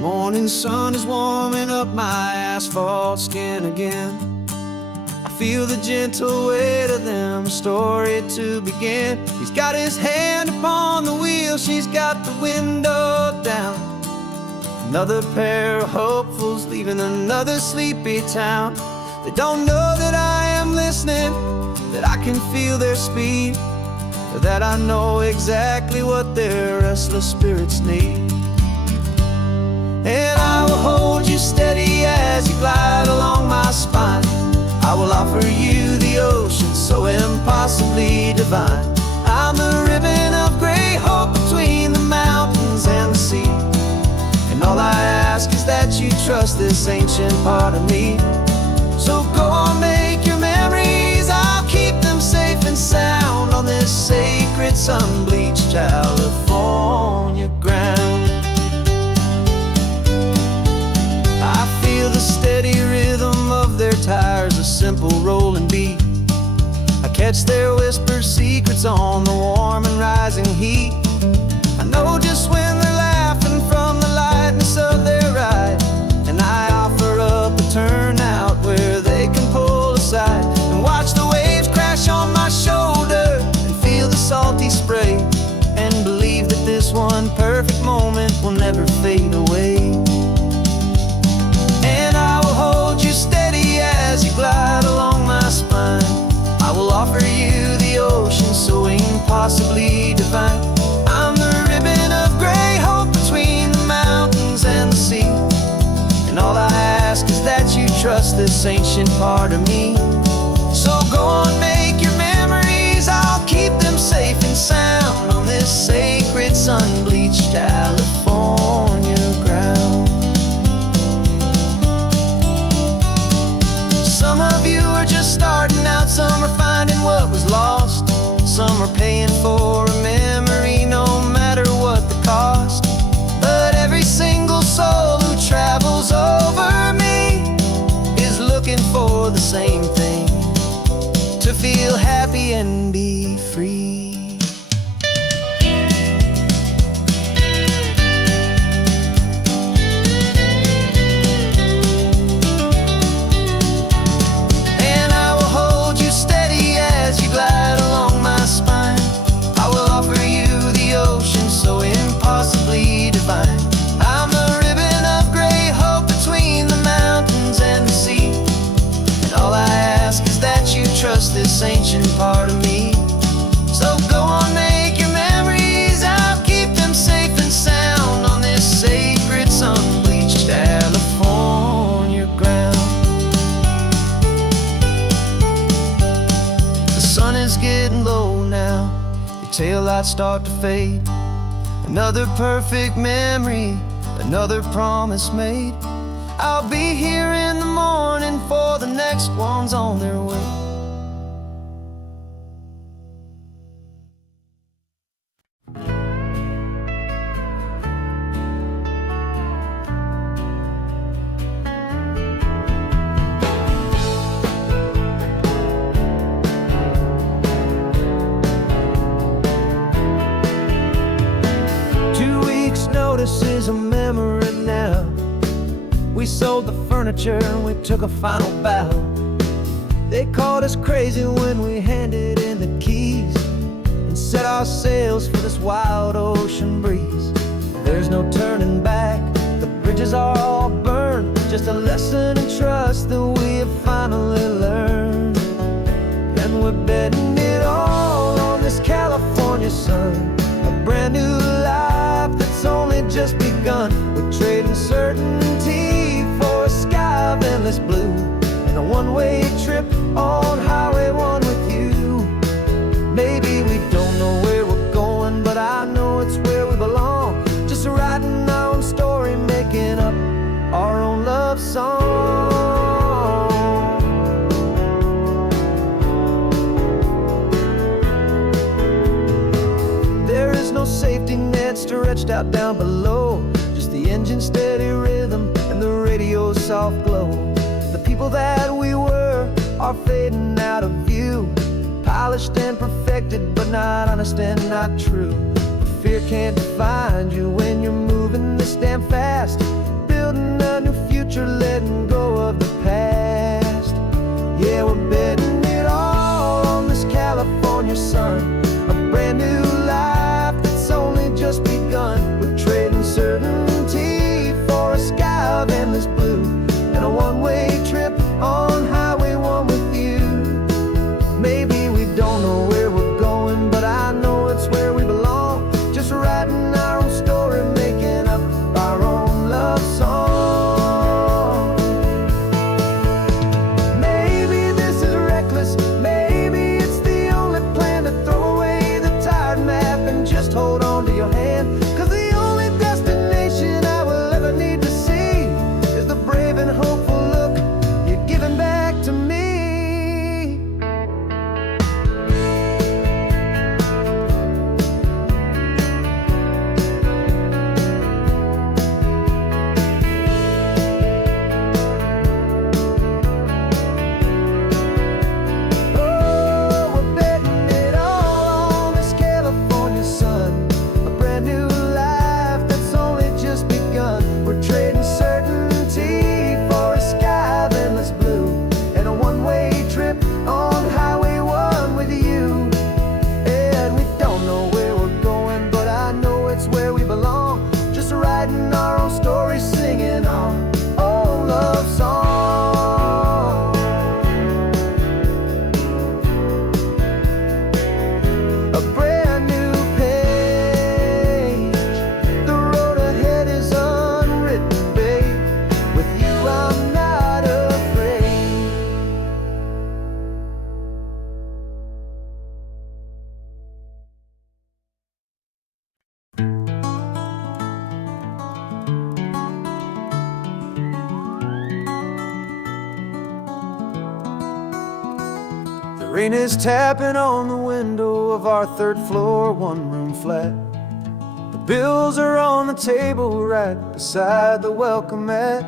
Morning sun is warming up my asphalt skin again. I feel the gentle weight of them, a story to begin. He's got his hand upon the wheel, she's got the window down. Another pair of hopefuls leaving another sleepy town. They don't know that I am listening, that I can feel their speed, or that I know exactly what their restless spirits need. And I will hold you steady as you glide along my spine. I will offer you the ocean so impossibly divine. I'm the ribbon of gray hope between the mountains and the sea. And all I ask is that you trust this ancient part of me. So go on, make your memories, I'll keep them safe and sound on this sacred sun-bleached California ground. I feel the steady rhythm of their tires, a simple rolling beat. I catch their whispered secrets on the warm and rising heat. I know just when they're laughing from the lightness of their ride, and I offer up a turnout where they can pull aside and watch the waves crash on my shoulder and feel the salty spray, and believe that this one perfect moment will never fade away. And I will hold you steady as you glide along my spine. I will offer you the ocean so impossibly divine. I'm the ribbon of gray hope between the mountains and the sea. And all I ask is that you trust this ancient part of me. So go on, make your memories, I'll keep them safe and sound on this sacred sun-bleached California ground. Some of you are just starting out, some are finding what was lost. Some are paying for a memory no matter what the cost. But every single soul who travels over me is looking for the same thing, to feel happy and be free. And I will hold you steady as you glide along my spine. I will offer you the ocean so impossibly divine. I'm the ribbon of gray hope between the mountains and the sea. And all I ask is that you trust this ancient part of me. So go on, make your memories, I'll keep them safe and sound on this sacred sun-bleached California ground. The sun is getting low now, your taillights start to fade. Another perfect memory, another promise made. I'll be here in the morning for the next ones on their way. Notice is a memory now. We sold the furniture and we took a final bow. They called us crazy when we handed in the keys and set our sails for this wild ocean breeze. There's no turning back, the bridges are all burned. Just a lesson in trust that we have finally learned. And we're betting it all on this California sun, a brand new life that's only just begun. We're trading certainty for a sky of endless blue, and a one-way trip on Highway 1 with you. Maybe we don't know where we're going, but I know it's where we belong. Just writing our own story, making up our own love song. There is no safety net stretched out down below, just the engine's steady rhythm and the radio's soft glow. The people that we were are fading out of view, polished and perfected, but not honest and not true. Fear can't find you when you're moving the stand fast, building a new future, letting go of the past. Yeah, we're betting it all on this California sun, a brand new life that's only just begun. We're trading certainty for a sky of endless blue, and a one-way trip on Highway 1 with you. Maybe we don't know where we're going, but I know it's where we belong. Just writing our own story, making up our own love song. Maybe this is reckless, maybe it's the only plan to throw away the tired map and just hold on to your hand. 'Cause the only destination I will ever need to see is the brave and hopeful look you're giving back to me. Rain is tapping on the window of our third floor, one-room flat. The bills are on the table right beside the welcome mat.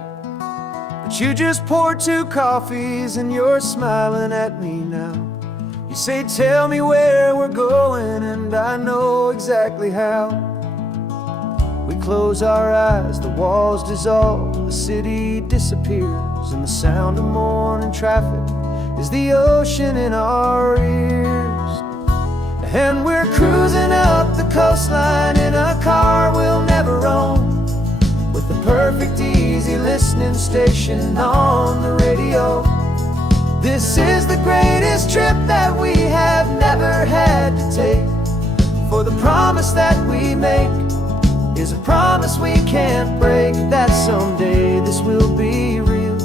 But you just poured 2 coffees and you're smiling at me now. You say, tell me where we're going, and I know exactly how. We close our eyes, the walls dissolve, the city disappears, and the sound of morning traffic is the ocean in our ears. And we're cruising up the coastline in a car we'll never own, with the perfect easy listening station on the radio. This is the greatest trip that we have never had to take, for the promise that we make is a promise we can't break, that someday this will be real,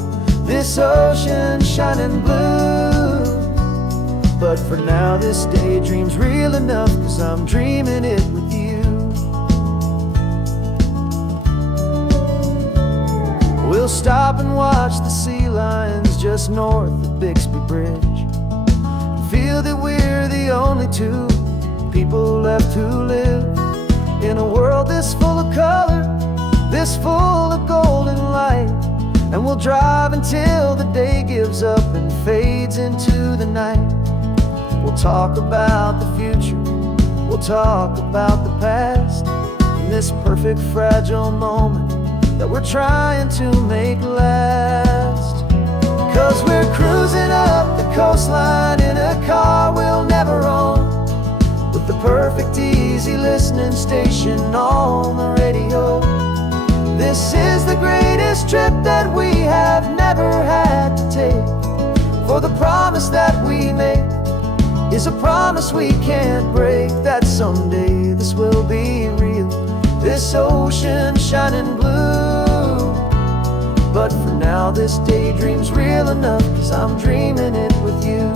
this ocean shining blue. But for now this daydream's real enough, 'cause I'm dreaming it with you. We'll stop and watch the sea lions just north of Bixby Bridge, and feel that we're the only 2 people left who live in a world this full of color, this full of golden light. And we'll drive until the day gives up and fades into the night. We'll talk about the future, we'll talk about the past, in this perfect fragile moment that we're trying to make last. 'Cause we're cruising up the coastline in a car we'll never own, with the perfect easy listening station on the radio. This is the greatest trip that we have never had to take, for the promise that we make is a promise we can't break, that someday this will be real, this ocean shining blue. But for now this daydream's real enough, 'cause I'm dreaming it with you.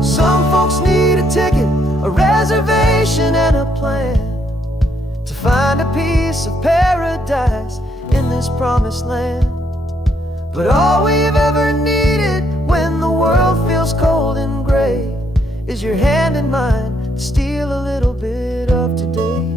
Some folks need a ticket, a reservation and a plan, to find a piece of paradise in this promised land. But all we've ever needed when the world feels cold and gray is your hand in mine to steal a little bit of today.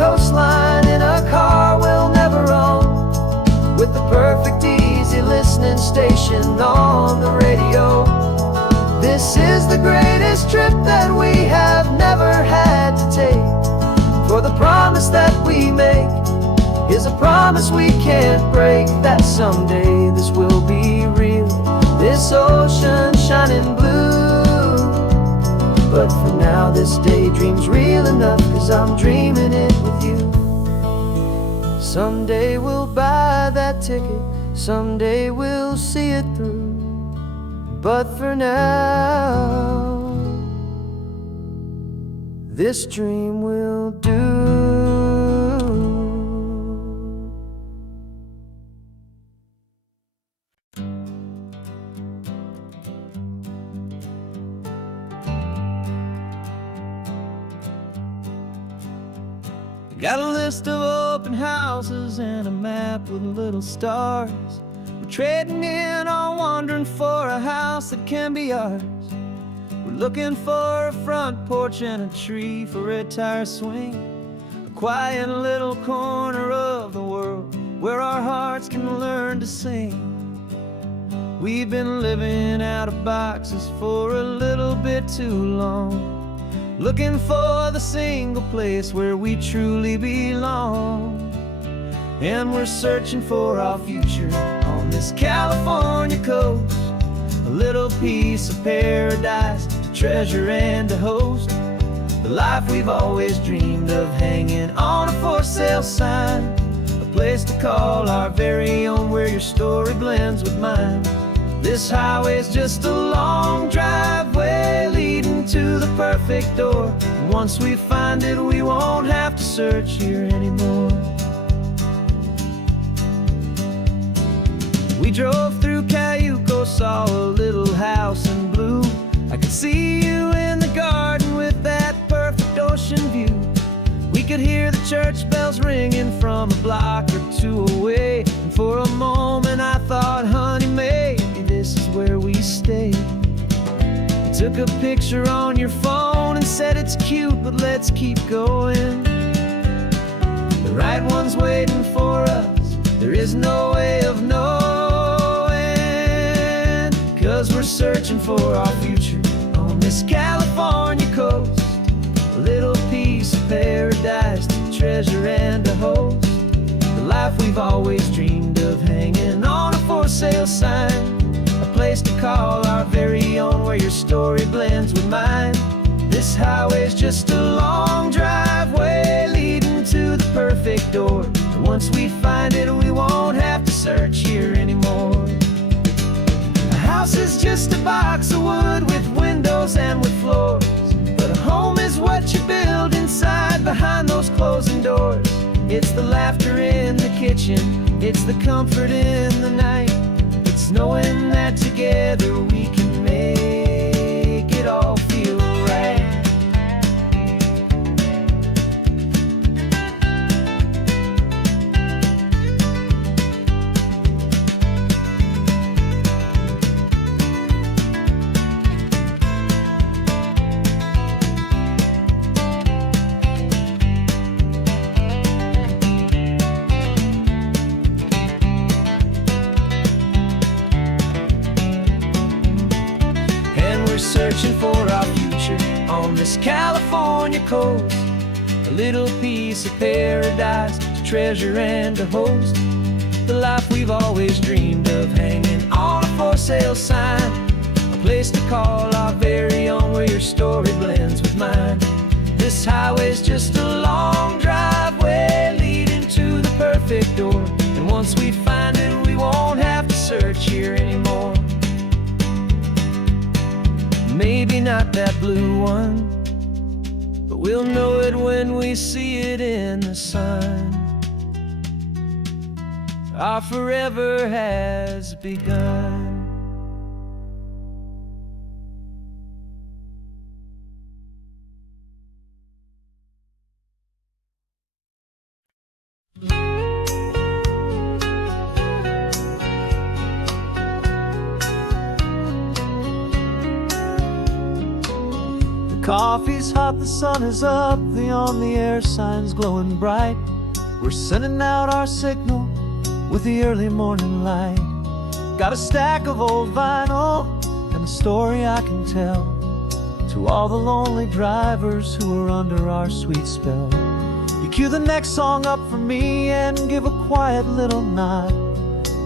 coastline in a car we'll never own, with the perfect easy listening station on the radio. This is the greatest trip that we have never had to take, for the promise that we make is a promise we can't break, that someday this will be real, this ocean shining blue. But for now this daydream's real enough, 'cause I'm dreaming it with you. Someday we'll buy that ticket, someday we'll see it through, but for now this dream will do. Got a list of open houses and a map with little stars. We're trading in on wandering for a house that can be ours. We're looking for a front porch and a tree for a tire swing, a quiet little corner of the world where our hearts can learn to sing. We've been living out of boxes for a little bit too long, looking for the single place where we truly belong. And we're searching for our future on this California coast, a little piece of paradise to treasure and to host, the life we've always dreamed of, hanging on a for sale sign, a place to call our very own, where your story blends with mine. This highway's just a long driveway leading to the perfect door, and once we find it we won't have to search here anymore. We drove through Cayuco, saw a little house in blue. I could see you in the garden with that perfect ocean view. We could hear the church bells ringing from a block or two away, and for a moment I thought, honey, maybe this is where we stay. You took a picture on your phone and said it's cute, but let's keep going. The right one's waiting for us, there is no way of knowing, 'cause we're searching for our future on this California coast, a little piece of paradise to treasure and to host, the life we've always dreamed of, hanging on a for sale sign, a place to call our very own, where your story blends with mine. This highway's just a long driveway leading to the perfect door, and once we find it we won't have to search here anymore. A house is just a box of wood with windows and with floors, but a home is what you build inside behind those closing doors. It's the laughter in the kitchen, it's the comfort in the night, it's knowing that together we can make it all feel right. Searching for our future on this California coast, a little piece of paradise to treasure and to host, the life we've always dreamed of, hanging on a for sale sign, a place to call our very own, where your story blends with mine. This highway's just a long driveway leading to the perfect door, and once we find it we won't have to search here anymore. Maybe not that blue one, but we'll know it when we see it in the sun. Our forever has begun. coffee's hot, the sun is up, the on-the-air sign's glowing bright. We're sending out our signal with the early morning light. Got a stack of old vinyl and a story I can tell to all the lonely drivers who are under our sweet spell. You cue the next song up for me and give a quiet little nod.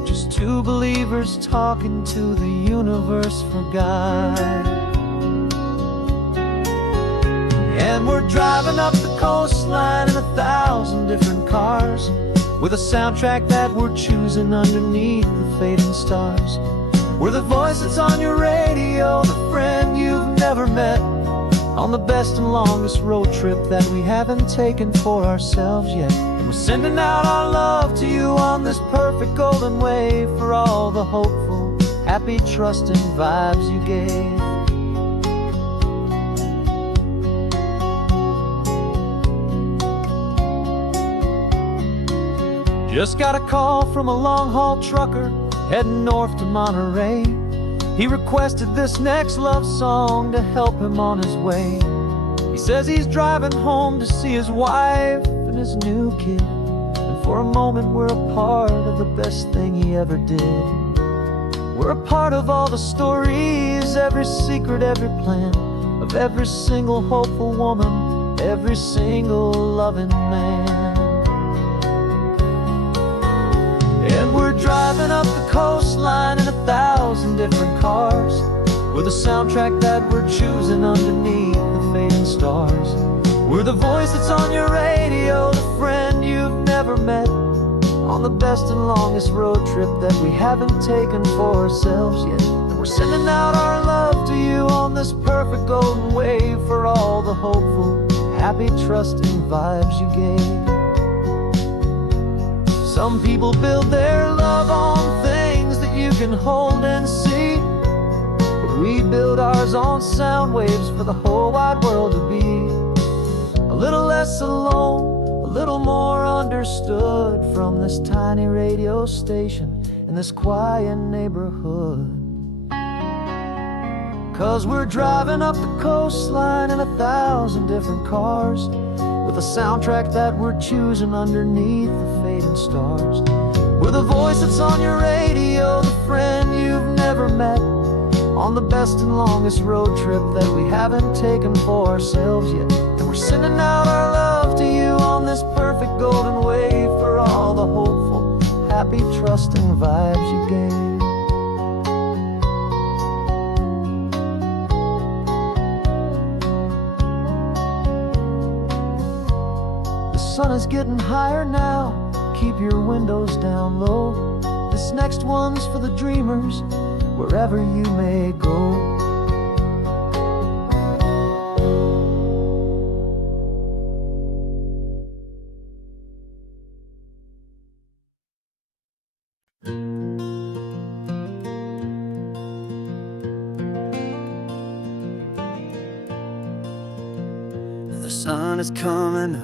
Just two believers talking to the universe for God. And we're driving up the coastline in 1,000 different cars, with a soundtrack that we're choosing underneath the fading stars. We're the voice that's on your radio, the friend you've never met, on the best and longest road trip that we haven't taken for ourselves yet. And we're sending out our love to you on this perfect golden wave, for all the hopeful, happy, trusting vibes you gave. Just got a call from a long-haul trucker heading north to Monterey. He requested this next love song to help him on his way. He says he's driving home to see his wife and his new kid, and for a moment we're a part of the best thing he ever did. We're a part of all the stories, every secret, every plan, of every single hopeful woman, every single loving man. And we're driving up the coastline in 1,000 different cars, with a soundtrack that we're choosing underneath the fading stars. We're the voice that's on your radio, the friend you've never met, on the best and longest road trip that we haven't taken for ourselves yet. And we're sending out our love to you on this perfect golden wave, for all the hopeful, happy, trusting vibes you gave. Some people build their love on things that you can hold and see, but we build ours on sound waves for the whole wide world to be a little less alone, a little more understood, from this tiny radio station in this quiet neighborhood. 'Cause we're driving up the coastline in 1,000 different cars, with a soundtrack that we're choosing underneath the fading stars. We're the voice that's on your radio, the friend you've never met, on the best and longest road trip that we haven't taken for ourselves yet. And we're sending out our love to you on this perfect golden wave, for all the hopeful, happy, trusting vibes you gave. The sun is getting higher now, keep your windows down low. This next one's for the dreamers, wherever you may go. The sun is coming up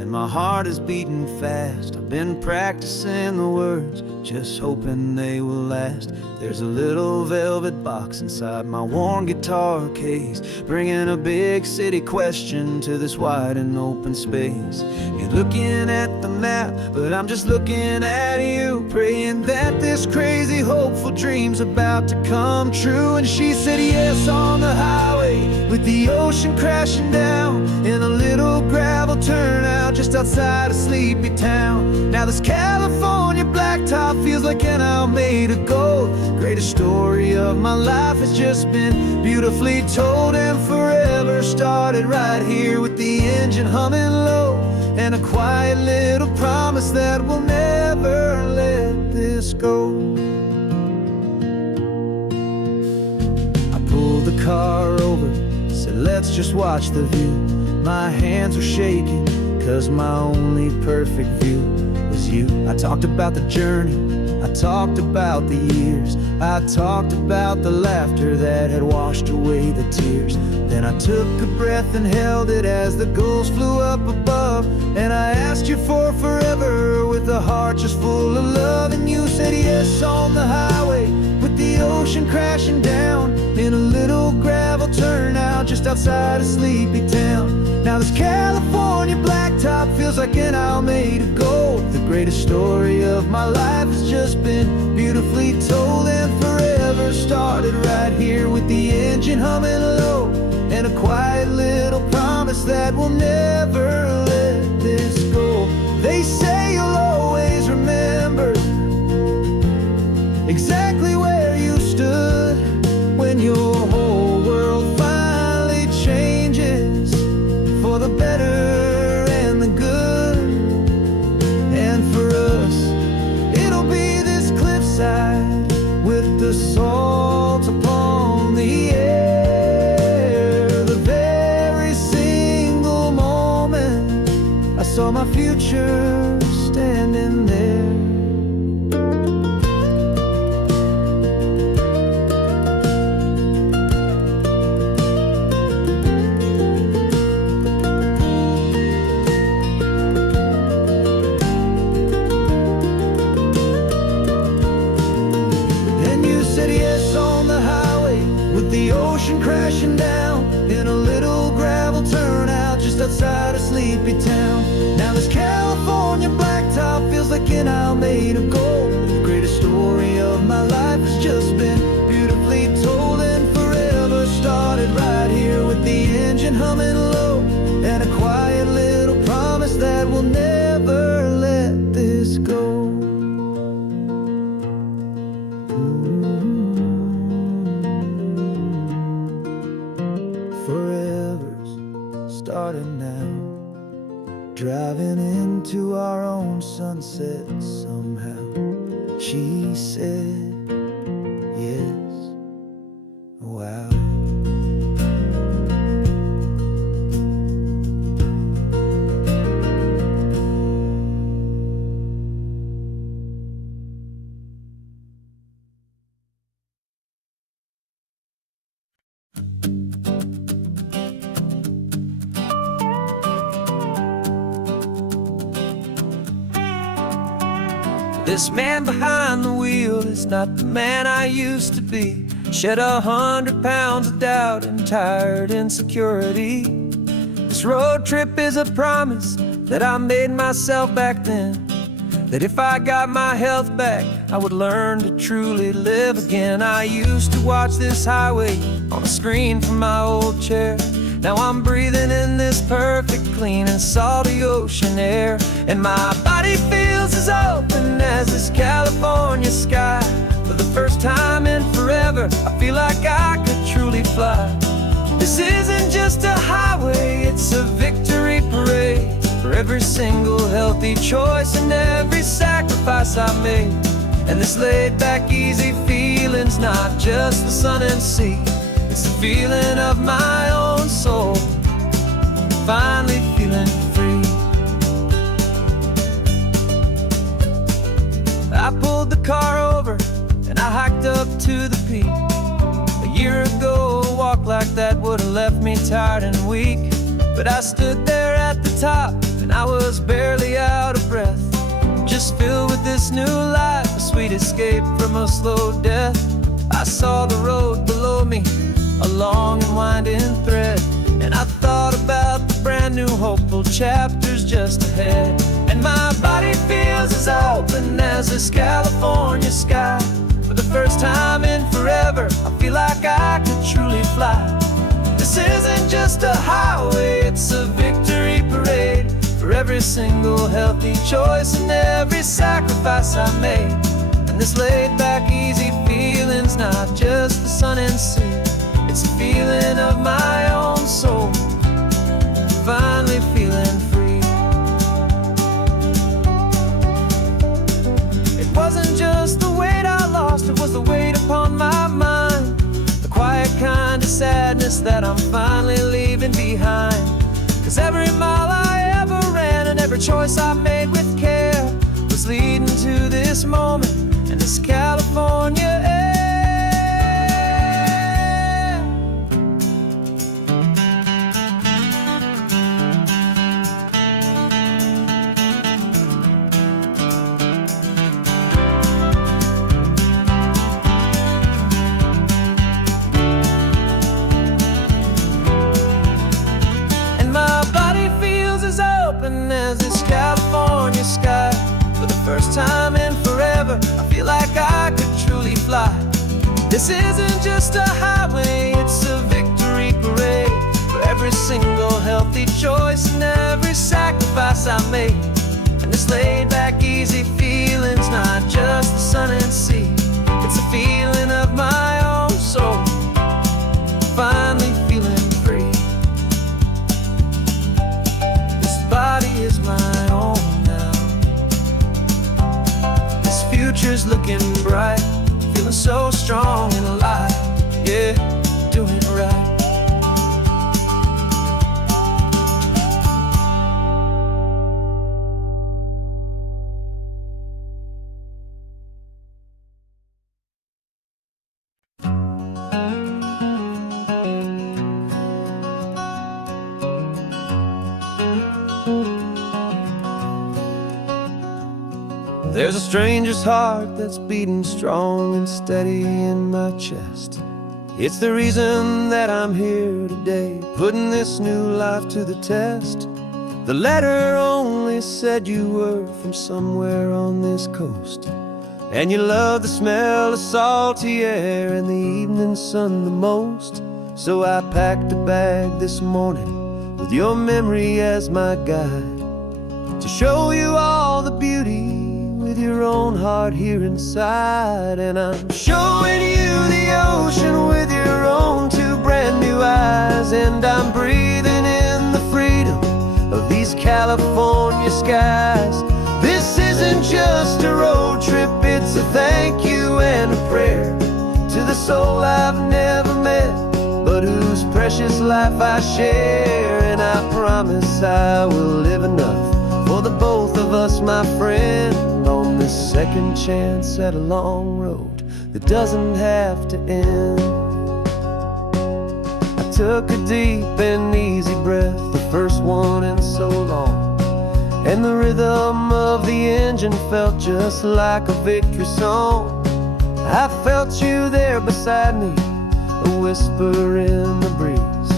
and my heart is beating fast. I've been practicing the words, just hoping they will last. There's a little velvet box inside my worn guitar case, bringing a big city question to this wide and open space. You're looking at the map, but I'm just looking at you, praying that this crazy hopeful dream's about to come true. And she said yes on the highway, with the ocean crashing down, in a little gravel turnout just outside a sleepy town. Now this California blacktop feels like an hour made of gold. Greatest story of my life has just been beautifully told, and forever started right here with the engine humming low, and a quiet little promise that we'll never let this go. I pulled the car over, said let's just watch the view. My hands were shaking, 'cause my only perfect view was you. I talked about the journey, I talked about the years, I talked about the laughter that had washed away the tears. Then I took a breath and held it as the gulls flew up above, and I asked you for forever with a heart just full of love. And you said yes on the highway, with the ocean crashing down, in a little gravel turnout just outside a sleepy town. Now this California blacktop feels like an isle made of gold. The greatest story of my life has just been beautifully told, and forever started right here with the engine humming low, and a quiet little promise that we'll never let this go. They say you'll always remember exactly where you stood when your whole world finally changes for the better and the good. And for us, it'll be this cliffside with the salt upon the air. The very single moment I saw my future standing there. The ocean crashing down in a little gravel turnout just outside a sleepy town. Now this California blacktop feels like an isle made of gold. The greatest story of my life has just been beautifully told, and forever started right here with the engine humming low, and a quiet little promise that we'll never let this go. Forever's starting now, driving into our own sunset somehow. She said, yes, wow. This man behind the wheel is not the man I used to be. Shed 100 pounds of doubt and tired insecurity. This road trip is a promise that I made myself back then, that if I got my health back, I would learn to truly live again. I used to watch this highway on a screen from my old chair. Now I'm breathing in this perfect, clean and salty ocean air, and my body feels as open as this California sky. For the first time in forever, I feel like I could truly fly. This isn't just a highway, it's a victory parade for every single healthy choice and every sacrifice I made. And this laid back, easy feeling's not just the sun and sea, it's the feeling of my own soul, finally feeling free. I pulled the car over and I hiked up to the peak. A year ago, a walk like that would have left me tired and weak, but I stood there at the top and I was barely out of breath, just filled with this new life, a sweet escape from a slow death. I saw the road below me, a long and winding thread, and I thought about the brand new hopeful chapters just ahead. And my body feels as open as this California sky. For the first time in forever, I feel like I could truly fly. This isn't just a highway, it's a victory parade for every single healthy choice and every sacrifice I made. And this laid back, easy feeling's not just the sun and sea, it's a feeling of my own soul, finally feeling free. It wasn't just the weight I lost, it was the weight upon my mind, the quiet kind of sadness that I'm finally leaving behind. 'Cause every mile I ever ran and every choice I made with care was leading to this moment and this California air. first time in forever, I feel like I could truly fly. This isn't just a highway, it's a victory parade for every single healthy choice and every sacrifice I made. And this laid back, easy feeling's not just the sun and sea, it's a feeling of my own soul, finally feeling free. This body is my own now. This future's looking bright, feeling so strong and alive. Yeah, doing it right. There's a stranger's heart that's beating strong and steady in my chest. It's the reason that I'm here today, putting this new life to the test. The letter only said you were from somewhere on this coast, and you love the smell of salty air and the evening sun the most. So I packed a bag this morning with your memory as my guide, to show you all the beauty with your own heart here inside. And I'm showing you the ocean with your own two brand new eyes, and I'm breathing in the freedom of these California skies. This isn't just a road trip, it's a thank you and a prayer to the soul I've never met, but whose precious life I share. And I promise I will live enough for the both of us, my friend, on this second chance at a long road that doesn't have to end. I took a deep and easy breath, the first one in so long, and the rhythm of the engine felt just like a victory song. I felt you there beside me, a whisper in the breeze,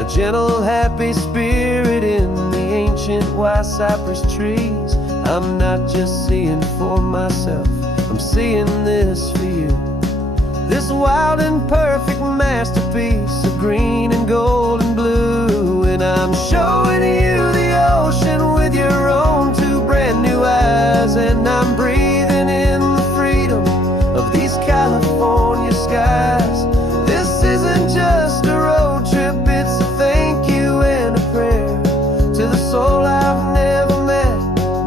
a gentle happy spirit in the ancient white cypress trees. I'm not just seeing for myself, I'm seeing this for you, this wild and perfect masterpiece of green and gold and blue. And I'm showing you the ocean with your own two brand new eyes, and I'm breathing in the freedom of these California skies. This isn't just a road trip, it's a thank you and a prayer to the soul I've never met,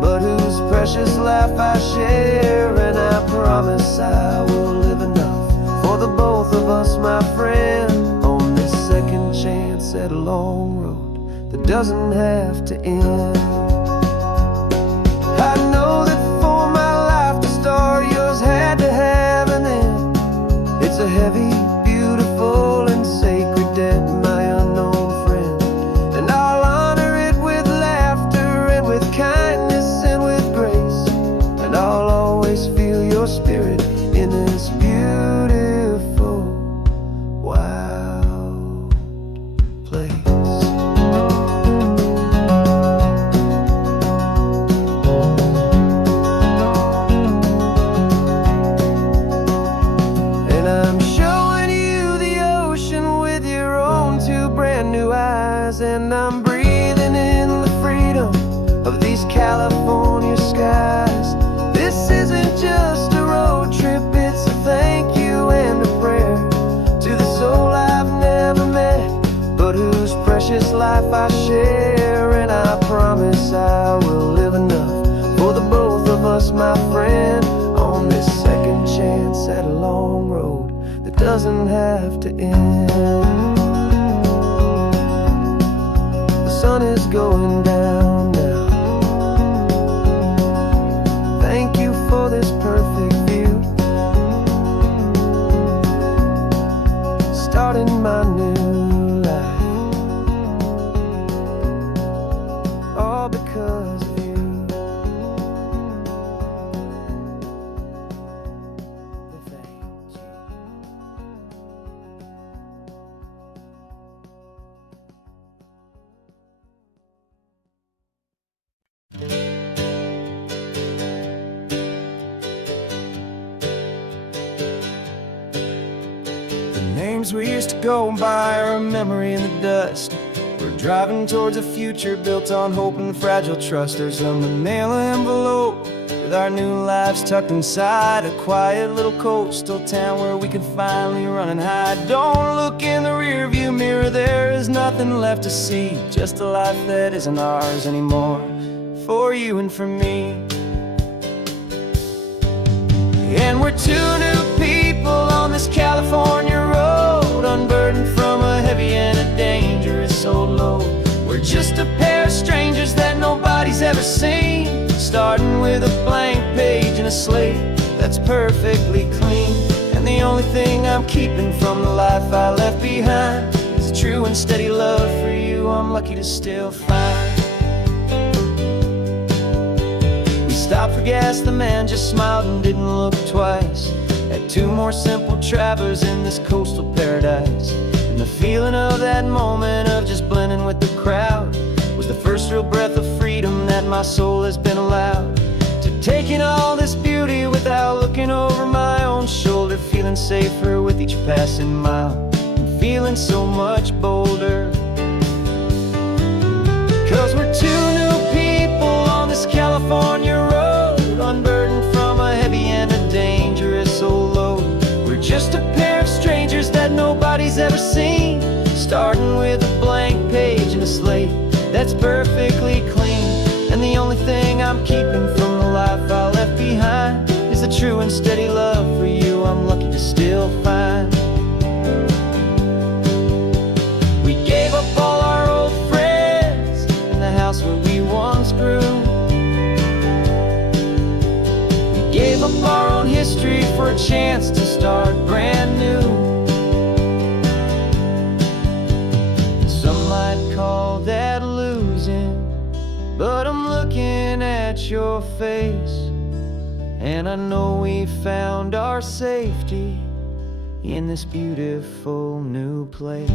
but whose precious life I share. And I promise I will live enough for the both of us, my friend, on this second chance at a long road that doesn't have to end. I know that for my life to start, yours had to have an end. It's a heavy, beautiful, and sacred debt, my unknown friend, and I'll honor it with laughter and with kindness and with grace, and I'll always feel your spirit in this beautiful, wild place. And I'm showing you the ocean with your own two brand new eyes, and I'm breathing in the freedom of these California skies. This isn't just a road trip, it's a thank you and a prayer to the soul I've never met, but whose precious life I share. And I promise I will live enough for the both of us, my friend, on this second chance at a long road that doesn't have to end. The sun is going down now. Thank you for this perfect view, starting my new life, all because of you. dreams we used to go by are a memory in the dust. We're driving towards a future built on hope and fragile trust. There's a manila envelope with our new lives tucked inside, a quiet little coastal town where we can finally run and hide. Don't look in the rearview mirror, there is nothing left to see, just a life that isn't ours anymore, for you and for me. And we're two new people on this California road, unburdened from a heavy and a dangerous old load. We're just a pair of strangers that nobody's ever seen, starting with a blank page and a slate that's perfectly clean. And the only thing I'm keeping from the life I left behind is a true and steady love for you I'm lucky to still find. We stopped for gas, the man just smiled and didn't look twice. Had two more simple travelers in this coastal paradise. And the feeling of that moment of just blending with the crowd was the first real breath of freedom that my soul has been allowed to take in all this beauty without looking over my own shoulder, feeling safer with each passing mile and feeling so much bolder. 'Cause we're two new people on this California road, unburdened from a heavy and a dangerous old load. We're just a pair of strangers that nobody's ever seen, starting with a blank page and a slate that's perfectly clean. And the only thing I'm keeping from the life I left behind is a true and steady love for you I'm lucky to still find. We gave up all our old friends in the house where we once grew. We gave up our own history for a chance to start brand new. Some might call that losing, but I'm looking at your face, and I know we found our safety in this beautiful new place.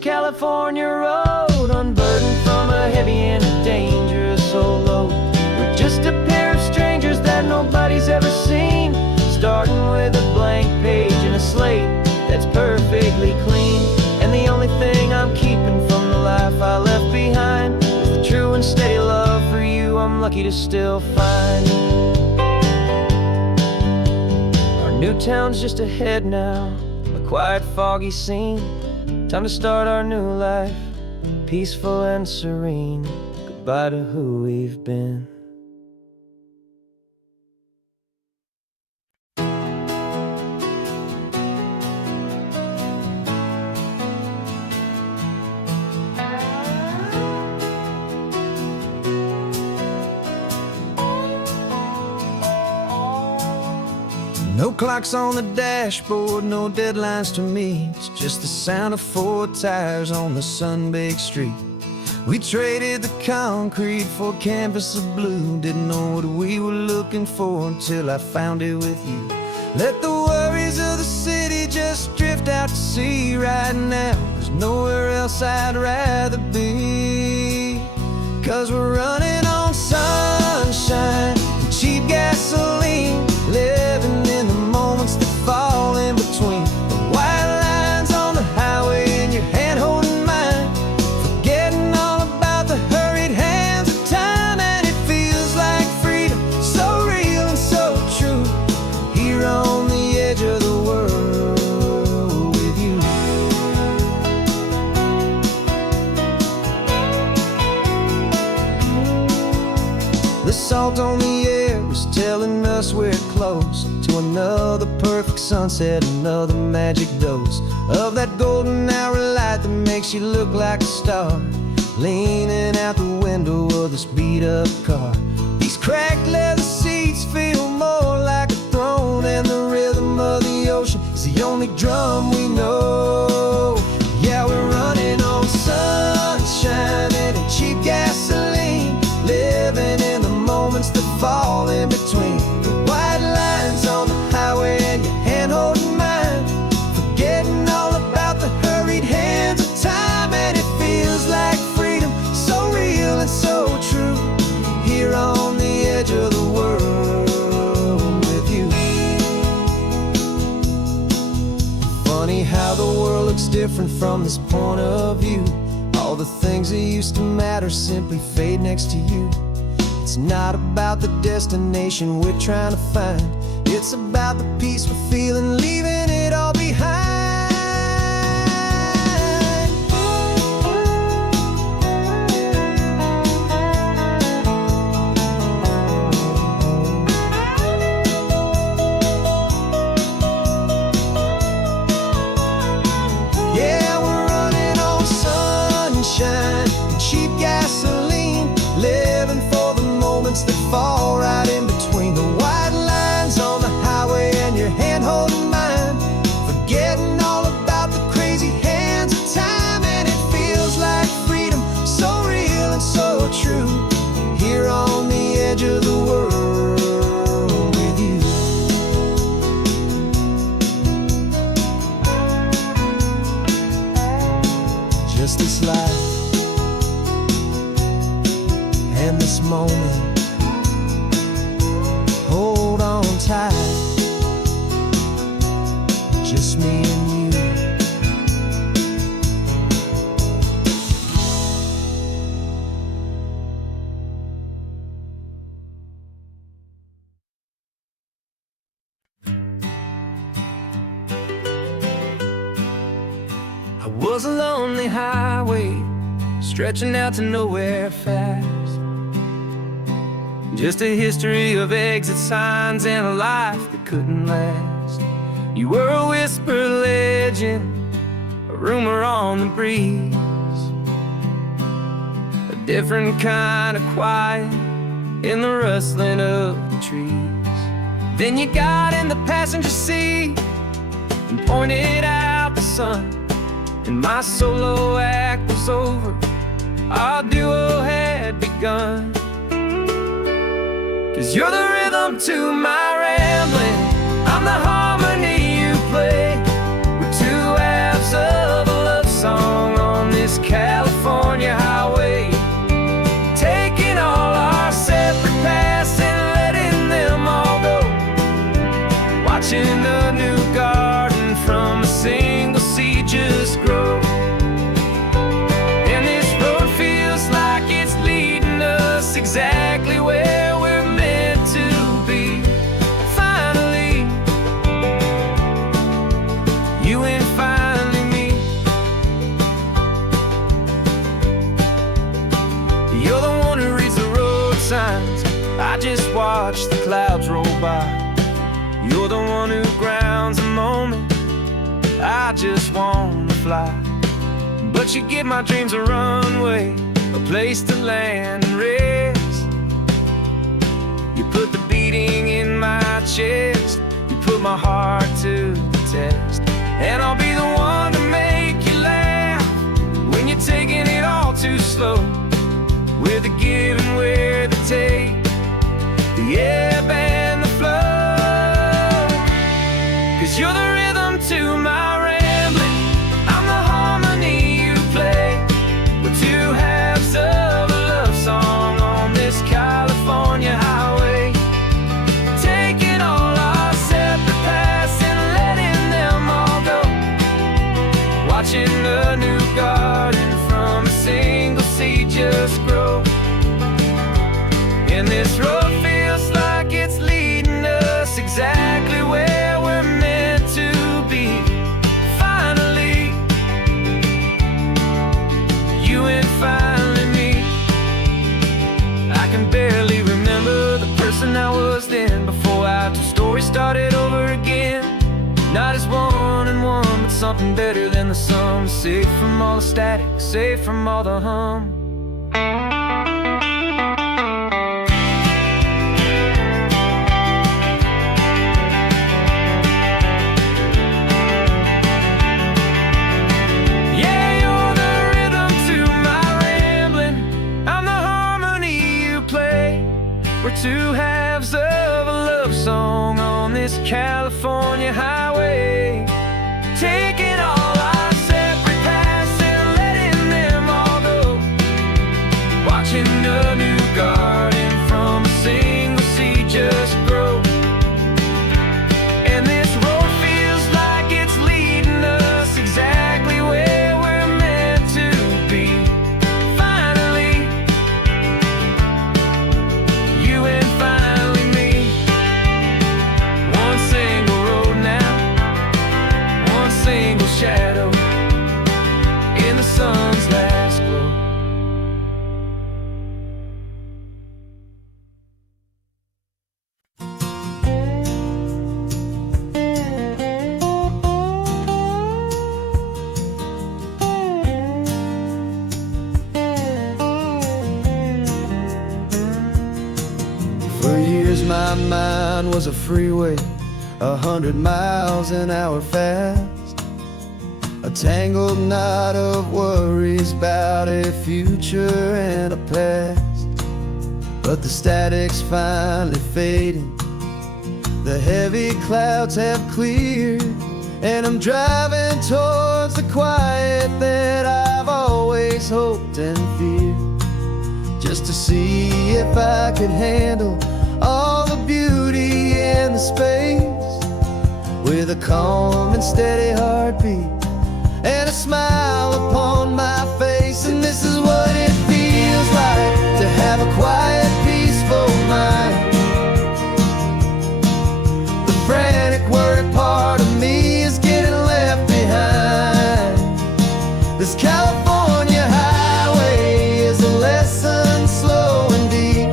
California road, unburdened from a heavy and a dangerous old load. We're just a pair of strangers that nobody's ever seen, starting with a blank page and a slate that's perfectly clean. And the only thing I'm keeping from the life I left behind is the true and steady love for you I'm lucky to still find. Our new town's just ahead now, a quiet foggy scene. Time to start our new life, peaceful and serene. Goodbye to who we've been. No clocks on the dashboard, no deadlines to meet. It's just the sound of four tires on the sun-baked street. We traded the concrete for a canvas of blue. Didn't know what we were looking for until I found it with you. Let the worries of the city just drift out to sea right now. There's nowhere else I'd rather be. 'Cause we're running on sunshine and cheap gasoline, living in the moments that fall in between. The white lines on the highway and your hand holding mine, forgetting all about the hurried hands of time. And it feels like freedom, so real and so true, here on the edge of the world with you. The salt on the air is telling us we're close to another perfect sunset, another magic dose of that golden hour light that makes you look like a star, leaning out the window of this beat-up car. These cracked leather seats feel more like a throne, and the rhythm of the ocean is the only drum we know. Yeah, we're running on sunshine and cheap gasoline, living in the moments that fall in between. different from this point of view. All the things that used to matter simply fade next to you. It's not about the destination we're trying to find. It's about the peace we're feeling, leaving it all behind. Yeah, we're running on sunshine and cheap gasoline, living for the moments that fall right in between the white lines on the highway and your hand holding mine, forgetting all about the crazy hands of time. And it feels like freedom, so real and so true, here on the edge of the world with you. Just this life and this moment, hold on tight, just me and you. I was a lonely highway, stretching out to nowhere fast. Just a history of exit signs and a life that couldn't last. You were a whisper legend, a rumor on the breeze, a different kind of quiet in the rustling of the trees. Then you got in the passenger seat and pointed out the sun, and my solo act was over, our duo had begun. 'Cause you're the rhythm to my rambling, I'm the harmony you play. We're two halves of a love song on this California highway, taking all our separate paths and letting them all go, watching a new garden from a single seed just grow. And this road feels like it's leading us exactly where we're meant to be. Finally, you and finally me. You're the one who reads the road signs, I just watch the clouds roll by. You're the one who grounds a moment, I just wanna fly. But you give my dreams a runway, a place to land and rest. You put the beating in my chest, you put my heart to the test. And I'll be the one to make you laugh when you're taking it all too slow. We're the give and we're the take, the ebb and the flow. 'Cause you're the rhythm to my rambling, I'm the harmony you play. We're two halves of a love song on this California highway, taking all our separate paths and letting them all go, watching a new garden from a single seed just grow. And this road feels like it's leading us exactly where we're meant to be. Finally, you and finally me. I can barely remember the person I was then, before our two stories started over again. Not as one and one, but something better than the sum. Safe from all the static, safe from all the hum. We're two halves of a love song on this California highway, taking all our separate paths and letting them all go, watching a new garden from a single seed just grow. And this road feels like it's leading us exactly where my mind was a freeway, 100 miles an hour fast, a tangled knot of worries about a future and a past. But the static's finally fading, the heavy clouds have cleared, and I'm driving towards the quiet that I've always hoped and feared, just to see if I could handle all the beauty and the space, with a calm and steady heartbeat and a smile upon my face. And this is what it feels like to have a quiet, peaceful mind. The frantic, worried part of me is getting left behind. This California highway is a lesson slow and deep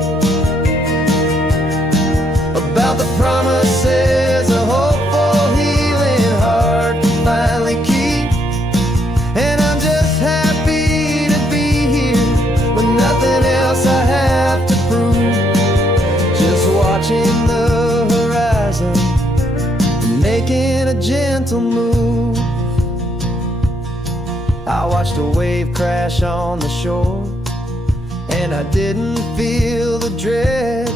about the promises a hopeful, healing heart can finally keep. And I'm just happy to be here with nothing else I have to prove, just watching the horizon and making a gentle move. I watched a wave crash on the shore, and I didn't feel the dread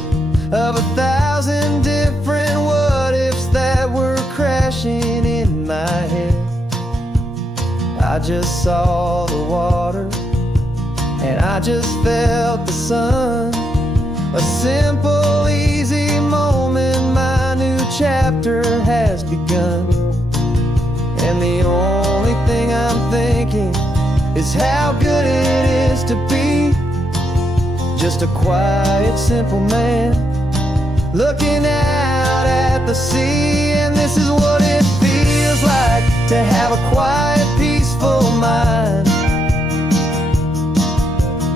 of 1,000 different what-ifs that were crashing in my head. I just saw the water, and I just felt the sun. A simple, easy moment, my new chapter has begun. And the only thing I'm thinking is how good it is to be just a quiet, simple man looking out at the sea. And this is what it feels like to have a quiet, peaceful mind.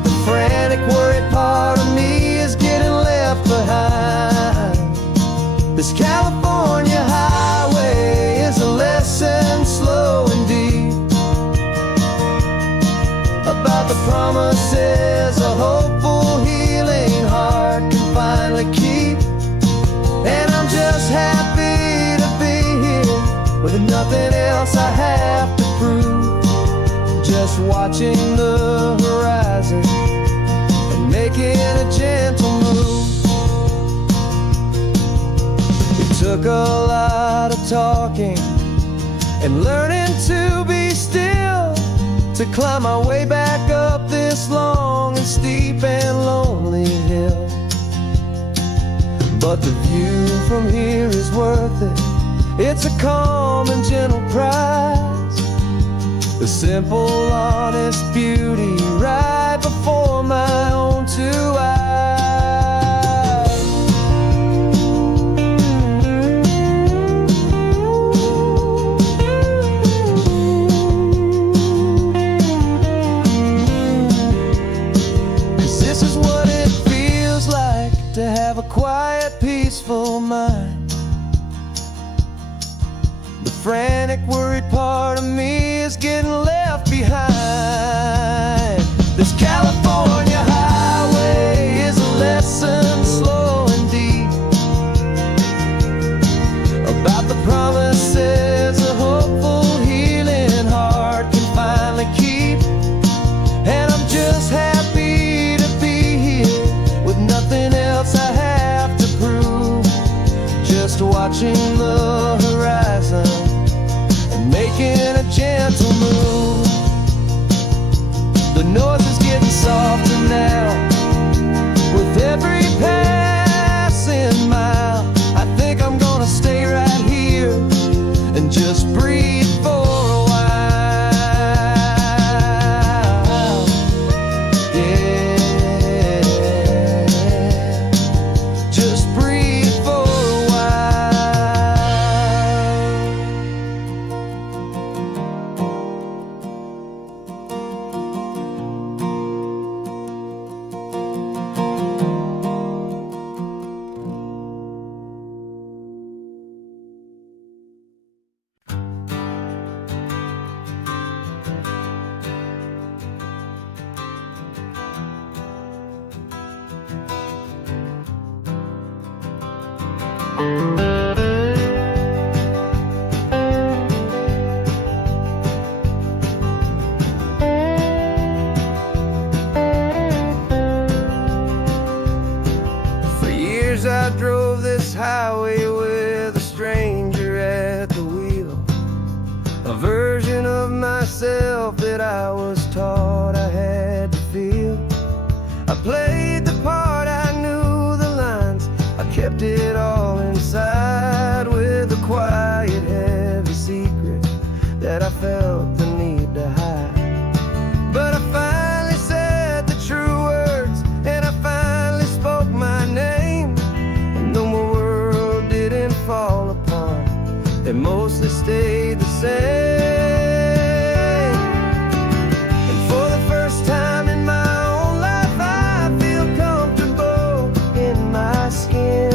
The frantic, worried part of me is getting left behind. This California highway is a lesson slow and deep about the promises a hopeful, healing heart can finally keep. And I'm just happy to be here with nothing else I have to prove, just watching the horizon and making a gentle move. It took a lot of talking and learning to be still to climb my way back up this long and steep and lonely hill. But the view from here is worth it. It's a calm and gentle prize, the simple, honest beauty right before my own two eyes. 'Cause this is what it feels like to have a quiet, peaceful mind. The frantic, worried part of me is getting left behind. This California highway is a lesson slow and deep about the promises a hopeful, healing heart can finally keep. And I'm just happy to be here with nothing else I have to prove, just watching the horizon and For years I drove this highway with a stranger at the wheel, a version of myself that I was taught I had to feel. I played the part, I knew the lines, I kept it all inside with a quiet, heavy secret that I felt the need to hide. But I finally said the true words, and I finally spoke my name. And though my world didn't fall apart, it mostly stayed the same. And for the first time in my own life, I feel comfortable in my skin.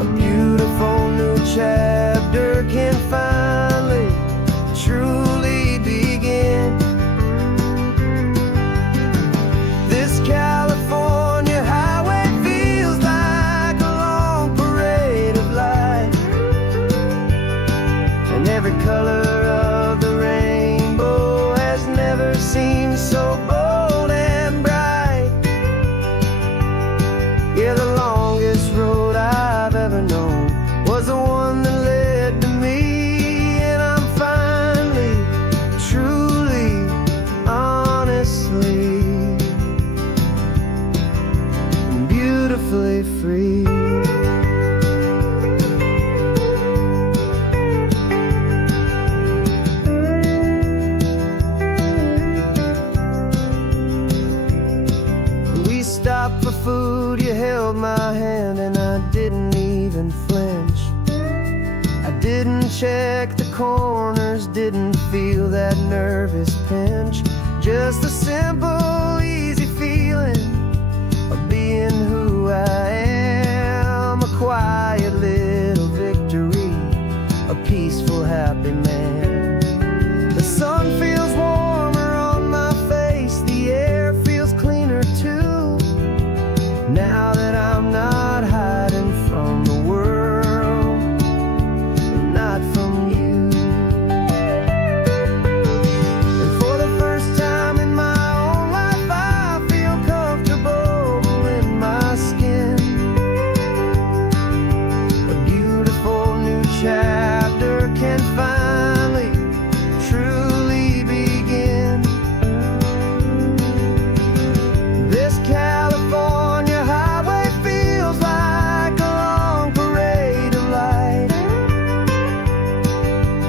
A beautiful new chapter can finally truly begin. This California highway feels like a long parade of light, and every color of the rainbow has never seemed so bold and bright. Yeah, the longest road I've ever known was the one that led to me, and I'm finally, truly, honestly, beautifully free. We stopped for food, you held my hand, and I didn't even flinch. I didn't check the corners, didn't feel that nervous pinch. Just a simple, easy feeling of being who I am. A quiet little victory, a peaceful, happy man. The sun feels warmer on my face, the air feels cleaner too, now that I'm not hiding from the world, and not from you. And for the first time in my own life, I feel comfortable in my skin. A beautiful new chapter can finally truly begin. This California highway feels like a long parade of light,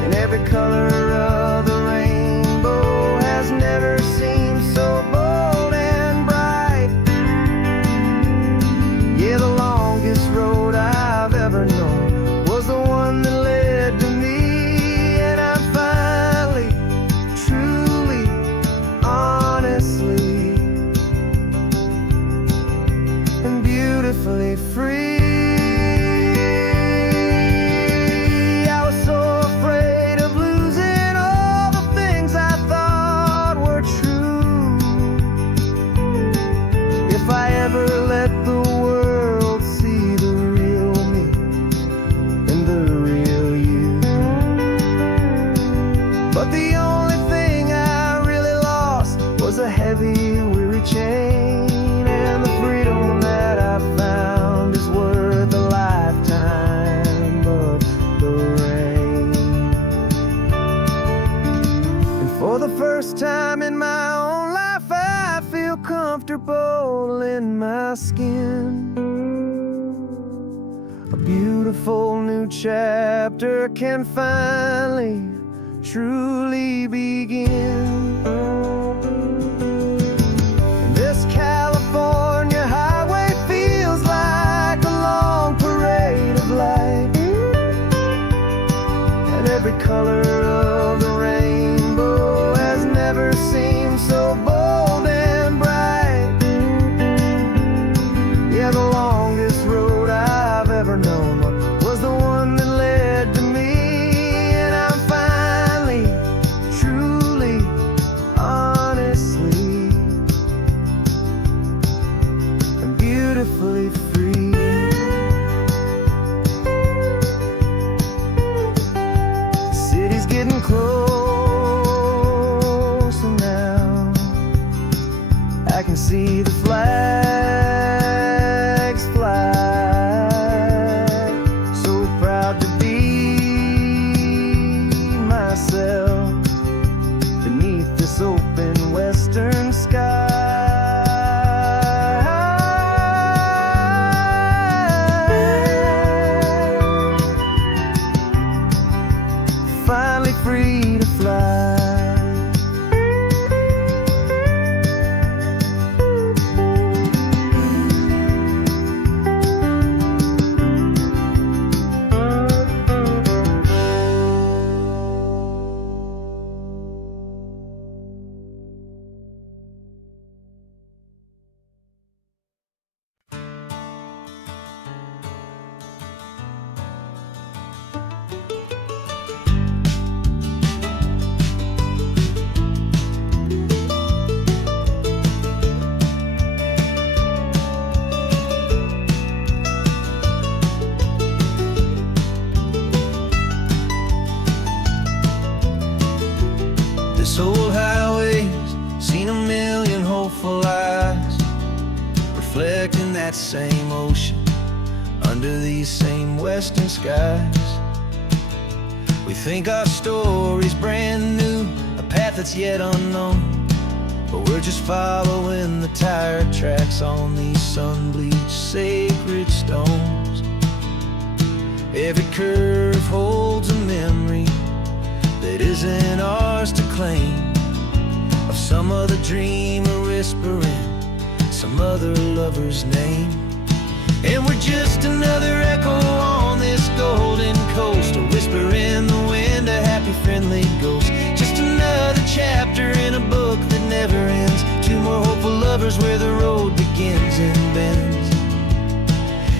and every color of the rainbow has never seemed so bold and bright. Yeah, the longest road I've ever known was the one that led to me, and I'm finally, truly, honestly, and beautifully free. I was so afraid of losing all the things I thought were true. If I ever let the world see the real me and the real you. But the only thing I really lost was a heavy, weary chain, and the freedom that I found is worth a lifetime of the rain. And for the first time in my own life, I feel comfortable in my skin. A beautiful new chapter can finally, truly begin. This California highway feels like a long parade of light, and every color of the rainbow has never seemed so bold and bright. Yeah, the longest road I've ever known was the one that led to me, and I'm finally, truly, can see the flags fly. So proud to be myself beneath this open western sky. Finally free to fly. This old highway's seen a million hopeful eyes, reflecting that same ocean under these same western skies. We think our story's brand new, a path that's yet unknown, but we're just following the tire tracks on these sun-bleached sacred stones. Every curve holds a memory that isn't ours to claim, of some other dreamer whispering some other lover's name. And we're just another echo on this golden coast, a whisper in the wind, a happy friendly ghost. Just another chapter in a book that never ends, two more hopeful lovers where the road begins and bends.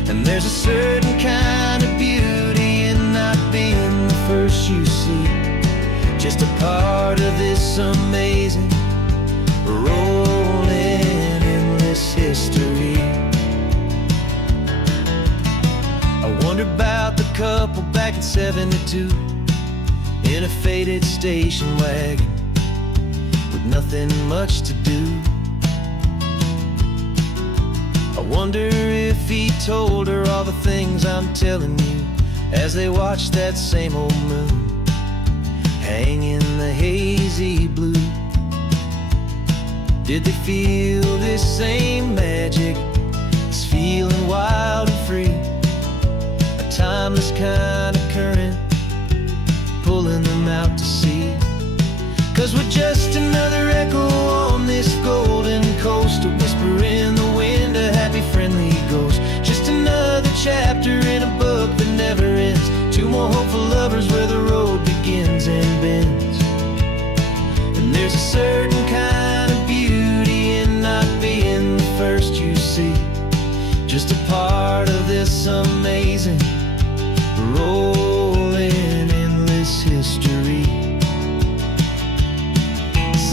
And there's a certain kind of beauty in not being the first you see, just a part of this amazing, rolling endless history. I wonder about the couple back in '72 in a faded station wagon with nothing much to do. I wonder if he told her all the things I'm telling you as they watched that same old moon hang in the hazy blue. Did they feel this same magic, this feeling wild and free, a timeless kind of current pulling them out to sea? 'Cause we're just another echo on this golden coast, a whisper in the wind, a happy friendly ghost. Just another chapter in a book that never ends, two more hopeful lovers where the road begins and bends. And there's a certain kind of beauty in not being the first you see, just a part of this amazing, rolling endless history.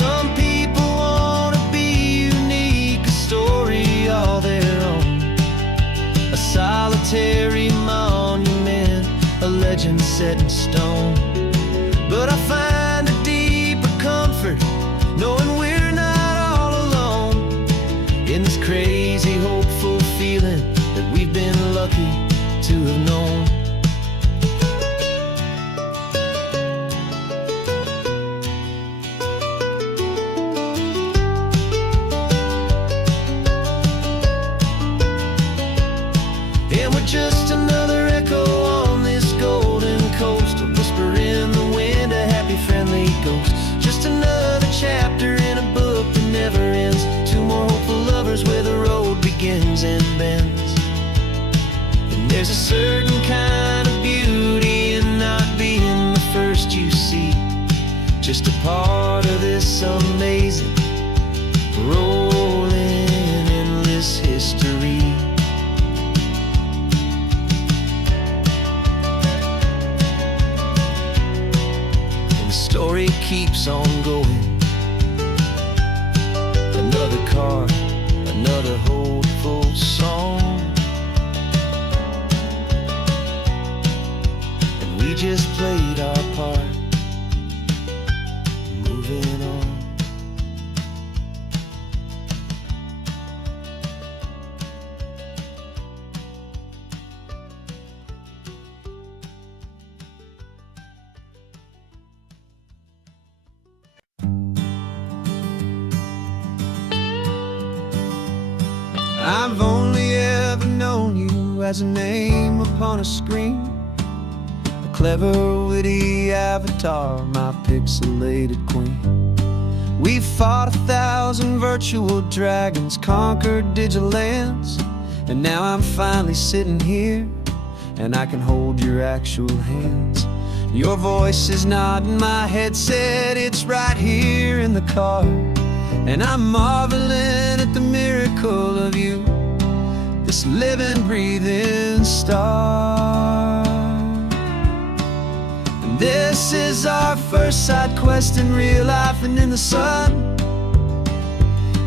Some people want to be unique, a story all their own, a solitary monument, a legend set in stone. But I find a deeper comfort knowing we're not all alone in this crazy, hopeful feeling that we've been lucky to have known. And we're just another echo on this golden coast, a whisper in the wind, a happy friendly ghost. Just another chapter in a book that never ends, two more hopeful lovers where the road begins and bends. And there's a certain kind of beauty in not being the first you see, just a part of this amazing, rolling endless history. Story keeps on going. Another car, another hopeful song, and we just played our part, moving on. I've only ever known you as a name upon a screen, a clever, witty avatar, my pixelated queen. We've fought 1,000 virtual dragons, conquered digital lands, and now I'm finally sitting here, and I can hold your actual hands. Your voice is not in my headset, it's right here in the car, and I'm marveling at the miracle of you, this living, breathing star. And this is our first side quest in real life and in the sun.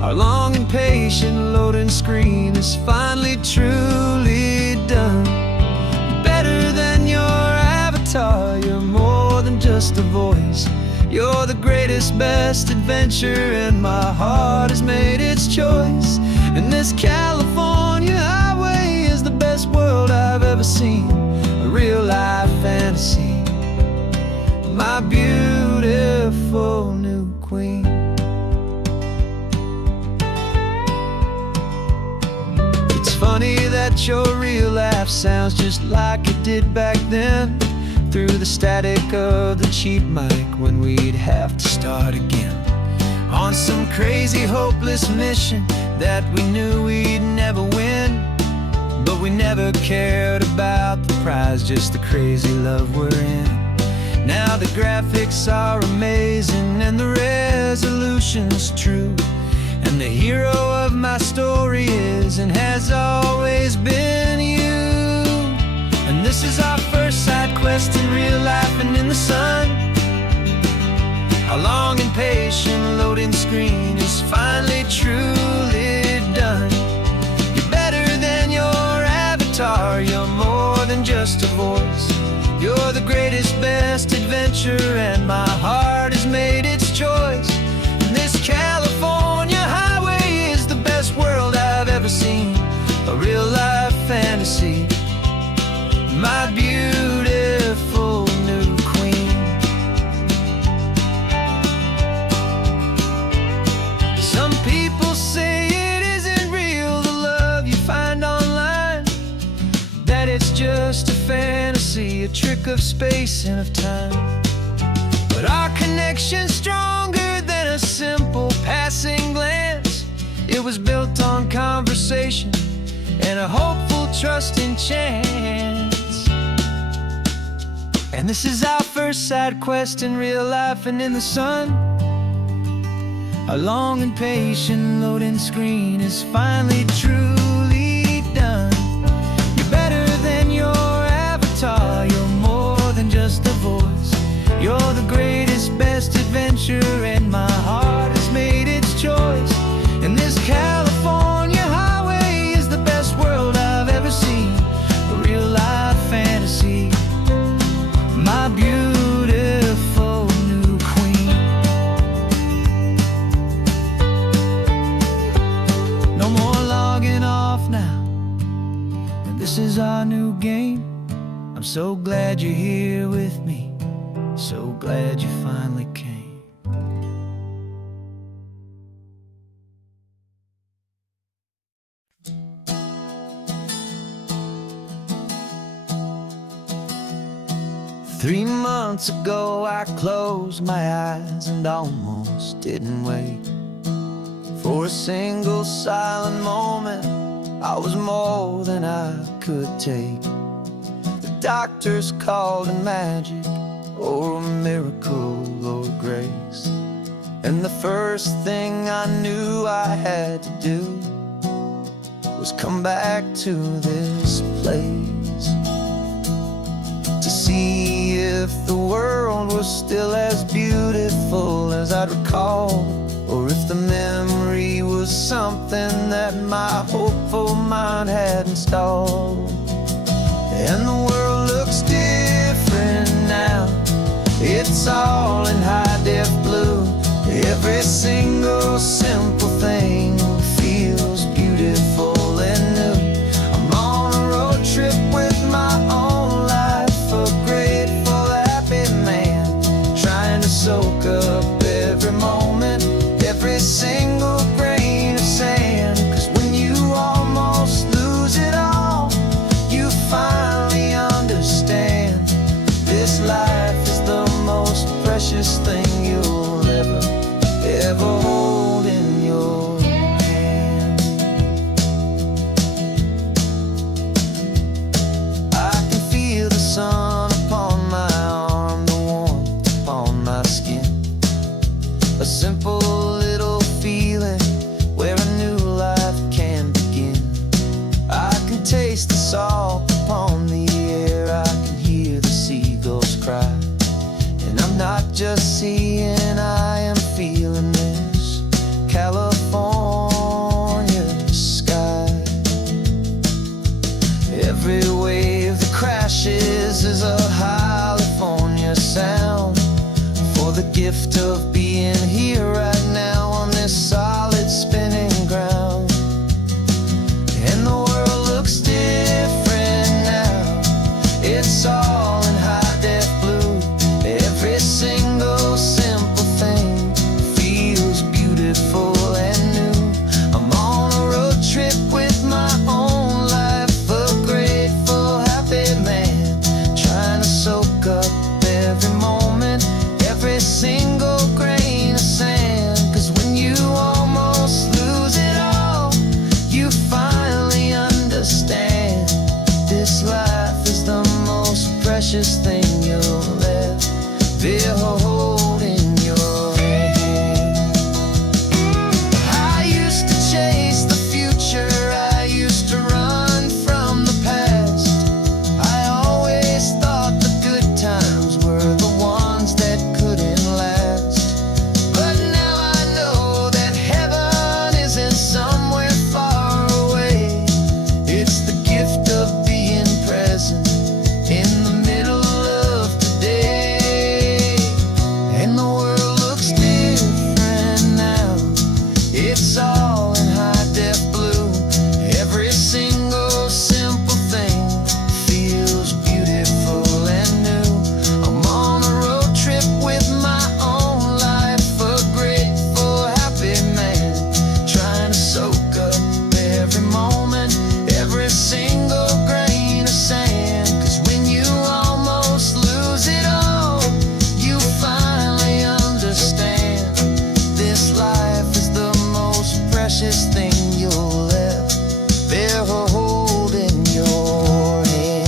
Our long and patient loading screen is finally truly done. Better than your avatar, you're more than just a voice. You're the greatest, best adventure, and my heart has made its choice. And this California highway is the best world I've ever seen, a real life fantasy, my beautiful new queen. It's funny that your real life sounds just like it did back then, through the static of the cheap mic when we'd have to start again, on some crazy hopeless mission that we knew we'd never win. But we never cared about the prize, just the crazy love we're in. Now the graphics are amazing and the resolution's true, and the hero of my story is and has always been you. And this is our first side quest in real life and in the sun. Our long and patient loading screen is finally truly done. You're better than your avatar, you're more than just a voice. You're the greatest, best adventure, and my heart has made its choice. And this California highway is the best world I've ever seen, a real life fantasy, my beautiful new queen. Some people say it isn't real, the love you find online, that it's just a fantasy, a trick of space and of time. But our connection's stronger than a simple passing glance. It was built on conversation and a hopeful, trusting chance. And this is our first side quest in real life and in the sun. Our long and patient loading screen is finally truly done. You're better than your avatar, you're more than just a voice. You're the greatest, best adventure, and my heart has made its choice. And this California highway is the best world I've ever seen, a real life fantasy, my beautiful new queen. No more logging off now, and this is our new game. I'm so glad you're here with me, so glad you finally came. 3 months ago I closed my eyes and almost didn't wait for a single silent moment. I was more than I could take. The doctors called it magic, or a miracle, or grace. And the first thing I knew I had to do was come back to this place, to see if the world was still as beautiful as I'd recall, or if the memory was something that my hopeful mind had installed. And the world looks different now, it's all in high-def blue. Every single simple thing feels beautiful and new. I'm on a road trip with my own life, a grateful, happy man, trying to soak up every moment, every single grain of sand. 'Cause when you are precious thing you'll ever hold in your hand.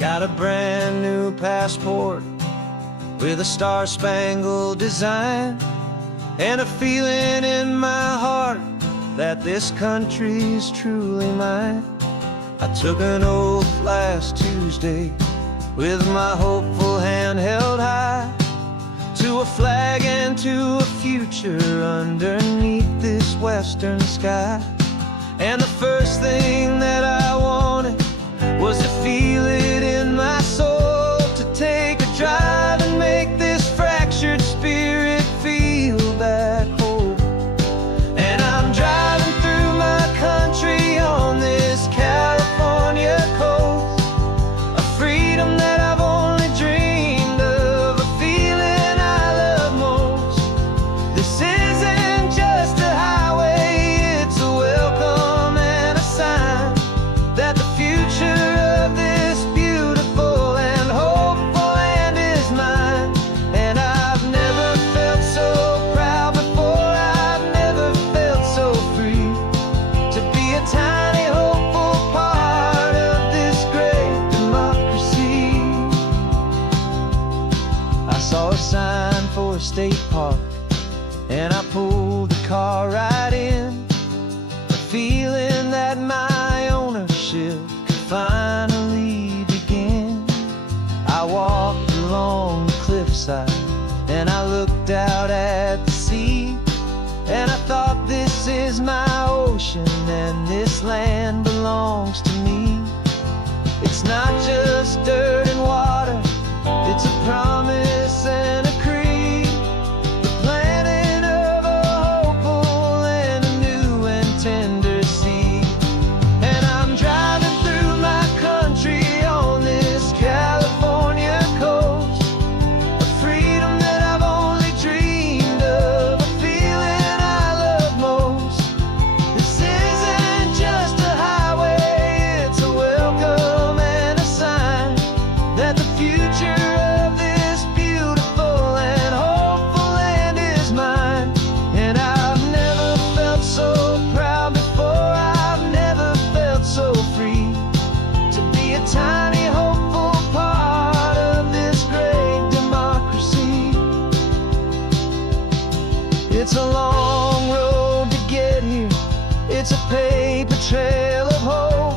Got a brand new passport with a star-spangled design, and a feeling in my heart that this country's truly mine. I took an oath last Tuesday with my hopeful hand held high, to a flag and to a future underneath this western sky. And the first thing that I wanted was to feel it in my soul, to take a drive and make this fractured spirit feel back home. And I'm driving through my country on this California coast, a freedom that I've only dreamed of, a feeling I love most. This isn't just a highway, it's a welcome and a sign that the future of this beautiful and hopeful land is mine. And I've never felt so proud before, I've never felt so free, to be a tiny hopeful part of this great democracy. I saw a sign for a state park, and I pulled the car right in, a feeling that my ownership could finally begin. I walked along the cliffside and I looked out at the sea, and I thought, this is my ocean and this land belongs to me. It's not just dirt and water, it's a promise and a creed, the planting of a hopeful and a new and tender seed. And I'm driving through my country on this California coast, a freedom that I've only dreamed of, a feeling I love most. This isn't just a highway, it's a welcome and a sign that the future of this beautiful and hopeful land is mine. And I've never felt so proud before, I've never felt so free, to be a tiny hopeful part of this great democracy. It's a long road to get here, it's a paper trail of hope,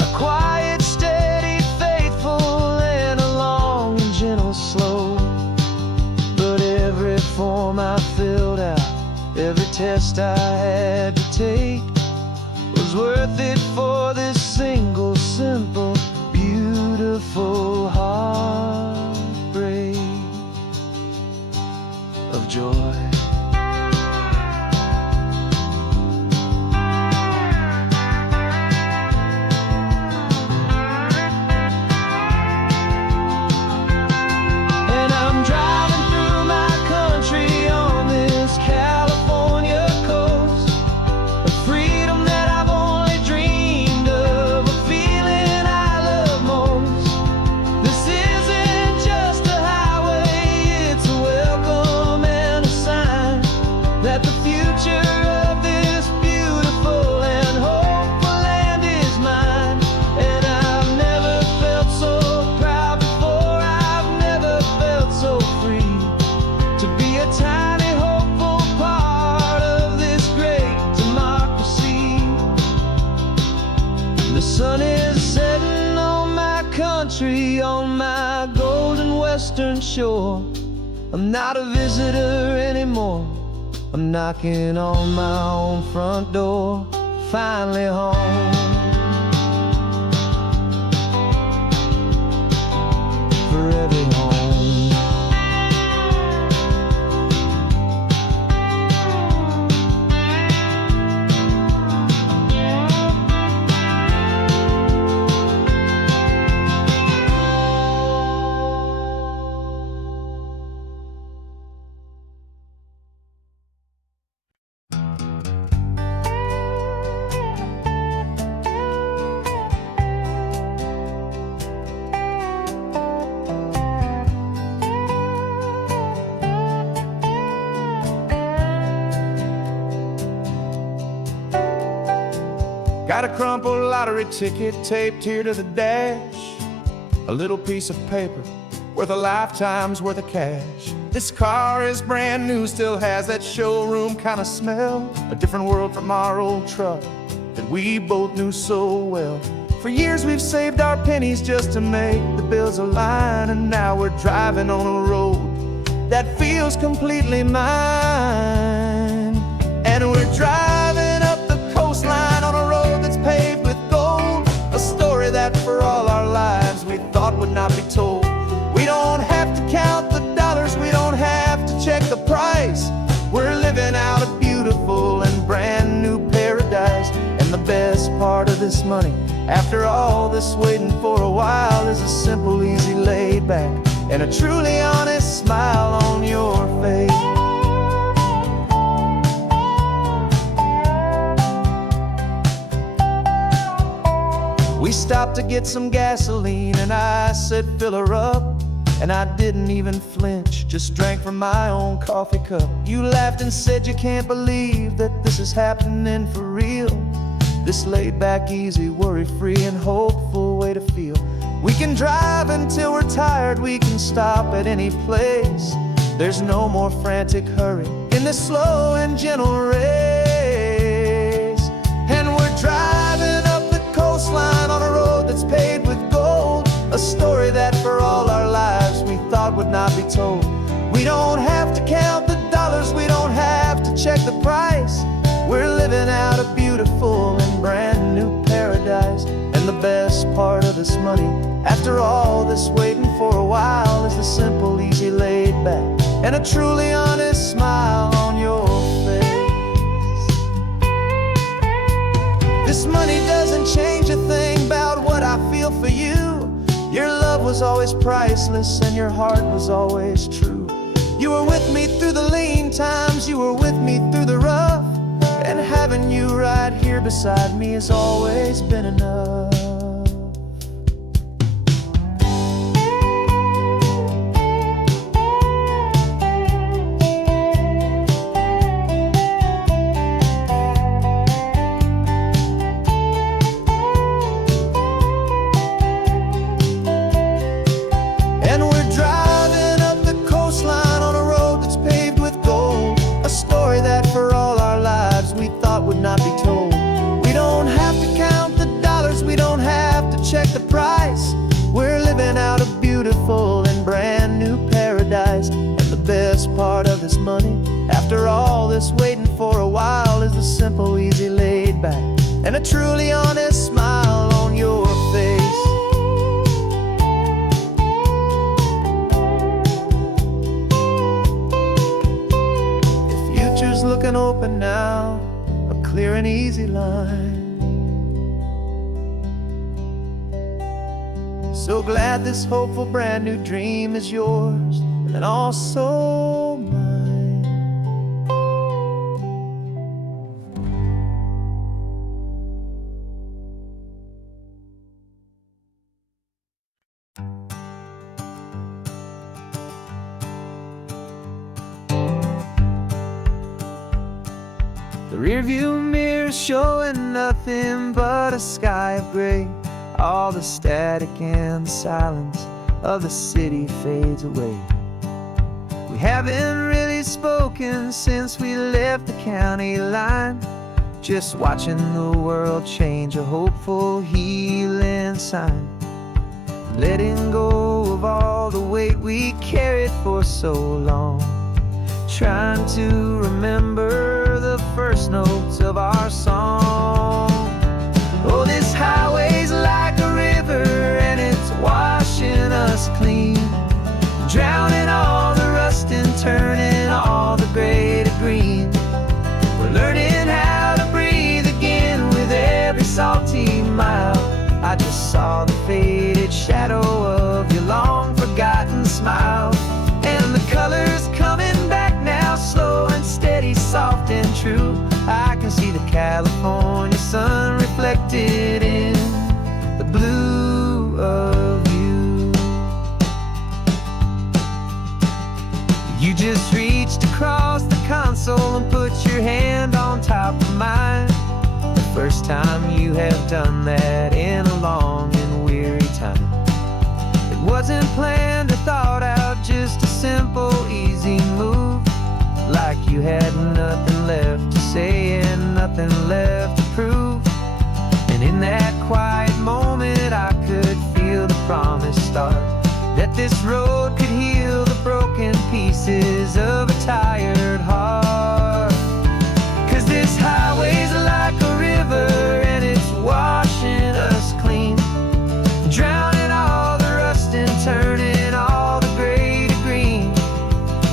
a quiet, steady, faithful, and a long and gentle slope. But every form I filled out, every test I had to take, was worth it for this single, simple, beautiful heartbreak of joy. And I'm driving through my country on this California coast, a freedom that I've only dreamed of, a feeling I love most. This isn't just a highway, it's a welcome and a sign that the future of this beautiful and hopeful land is mine. And I've never felt so proud before, I've never felt so free, to be a tiny hopeful part of this great democracy. The sun is setting on my country, on my golden western shore. I'm not a visitor anymore, I'm knocking on my own front door, finally home. For every home. Got a crumpled lottery ticket taped here to the dash, a little piece of paper worth a lifetime's worth of cash. This car is brand new, still has that showroom kind of smell, a different world from our old truck that we both knew so well. For years we've saved our pennies just to make the bills align, and now we're driving on a road that feels completely mine. And we're driving up the coastline on a road that's paved with gold, a story that for all our lives we thought would not be told. We don't have to count the dollars, we don't have to check the price. We're living out a beautiful and brand new paradise. And the best part of this money, after all this waiting for a while, is a simple, easy, laid back, and a truly honest smile on your face. We stopped to get some gasoline, and I said, fill her up. And I didn't even flinch, just drank from my own coffee cup. You laughed and said you can't believe that this is happening for real. This laid back, easy, worry-free and hopeful way to feel. We can drive until we're tired, we can stop at any place. There's no more frantic hurry in this slow and gentle race. And we're driving up the coastline on a road that's paved with gold, a story that for all our lives we thought would not be told. We don't have to count the dollars, we don't have to check the price. We're living out a beautiful and brand new paradise. And the best part of this money, after all this waiting for a while, is the simple, easy, laid back, and a truly honest smile on your face. This money doesn't change a thing about what I feel for you. Your love was always priceless and your heart was always true. You were with me through the lean times, you were with me through the rough, and having you right here beside me has always been enough. Not be told. We don't have to count the dollars, we don't have to check the price. We're living out a beautiful and brand new paradise. And the best part of this money, after all this waiting for a while, is the simple, easy, laid back, and a truly honest smile on your face. The future's looking open now, clear and easy line. So glad this hopeful brand new dream is yours and also mine. The rearview mirror's showing nothing but a sky of gray. All the static and the silence of the city fades away. We haven't really spoken since we left the county line, just watching the world change, a hopeful healing sign. Letting go of all the weight we carried for so long, trying to remember the first notes of our song. Oh, this highway's like a river and it's washing us clean, drowning all the rust and turning all the gray to green. We're learning how to breathe again with every salty mile. I just saw the faded shadow of your long forgotten smile, and the colors coming back now, slow and steady, soft and true. I can see the California sun reflected in the blue of you. You just reached across the console and put your hand on top of mine. The first first time you have done that in a long and weary time. It wasn't planned or thought out, just a simple, easy move. Like you had nothing left to say and nothing left to prove. And in that quiet moment I could feel the promise start, that this road could heal the broken pieces of a tired heart. 'Cause this highway's like a river and it's washing us clean, drowning all the rust and turning all the gray to green.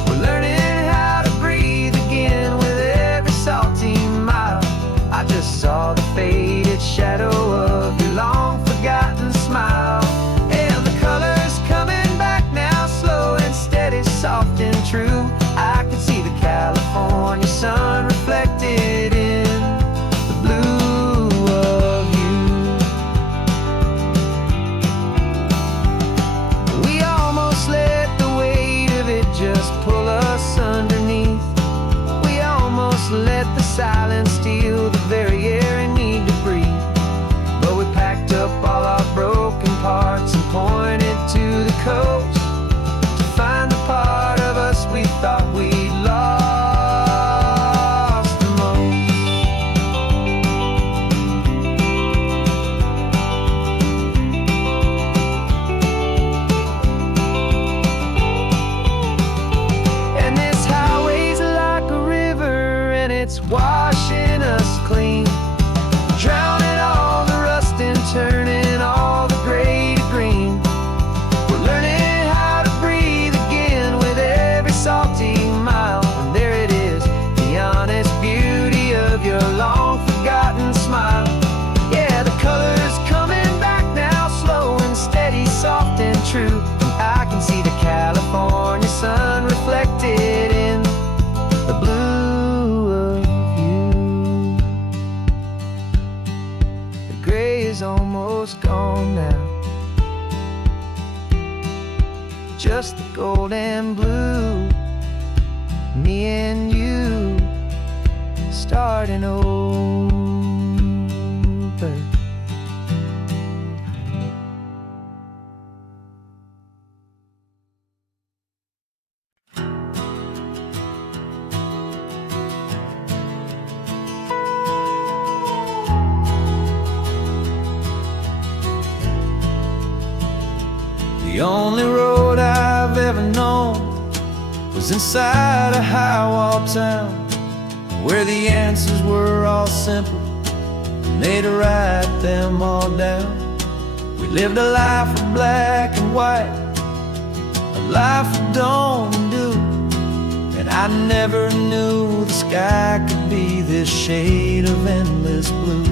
We're learning how to breathe again with every salty mile. I just saw the faded shadow of your long forgotten smile. And the colors coming back now, slow and steady, soft and true. I could see the California sun reflected in the blue of you. We almost let the weight of it just pull us underneath. We almost let the silence steal the very air I need to breathe. But we packed up all our broken parts and pointed to the coast to find the part of us we thought we'd lost the most. And this highway's like a river and it's washing us clean, drowning all the rust and turning all the gray to green. We're learning how to breathe again with every salty mile. And there it is, the honest beauty of your long forgotten smile. Yeah, the colors coming back now, slow and steady, soft and true. And I can see the California sun reflected in the blue of you. The gray is almost gone now, just the gold and blue. Me and you starting over. The only road I've ever known was inside a high-wall town, where the answers were all simple and they'd write them all down. We lived a life of black and white, a life of don't and do, and I never knew the sky could be this shade of endless blue.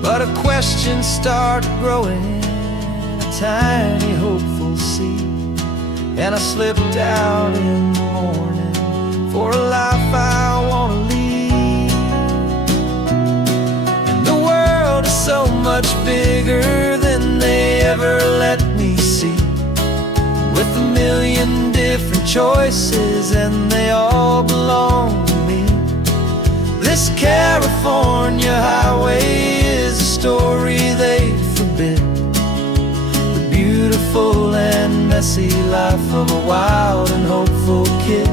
But a question started growing, a tiny hopeful seed, and I slipped out in the morning for a life I want to lead. And the world is so much bigger than they ever let me see, with a million different choices and they all belong to me. This California highway is a story they forbid, the beautiful and messy life of a wild and hopeful kid.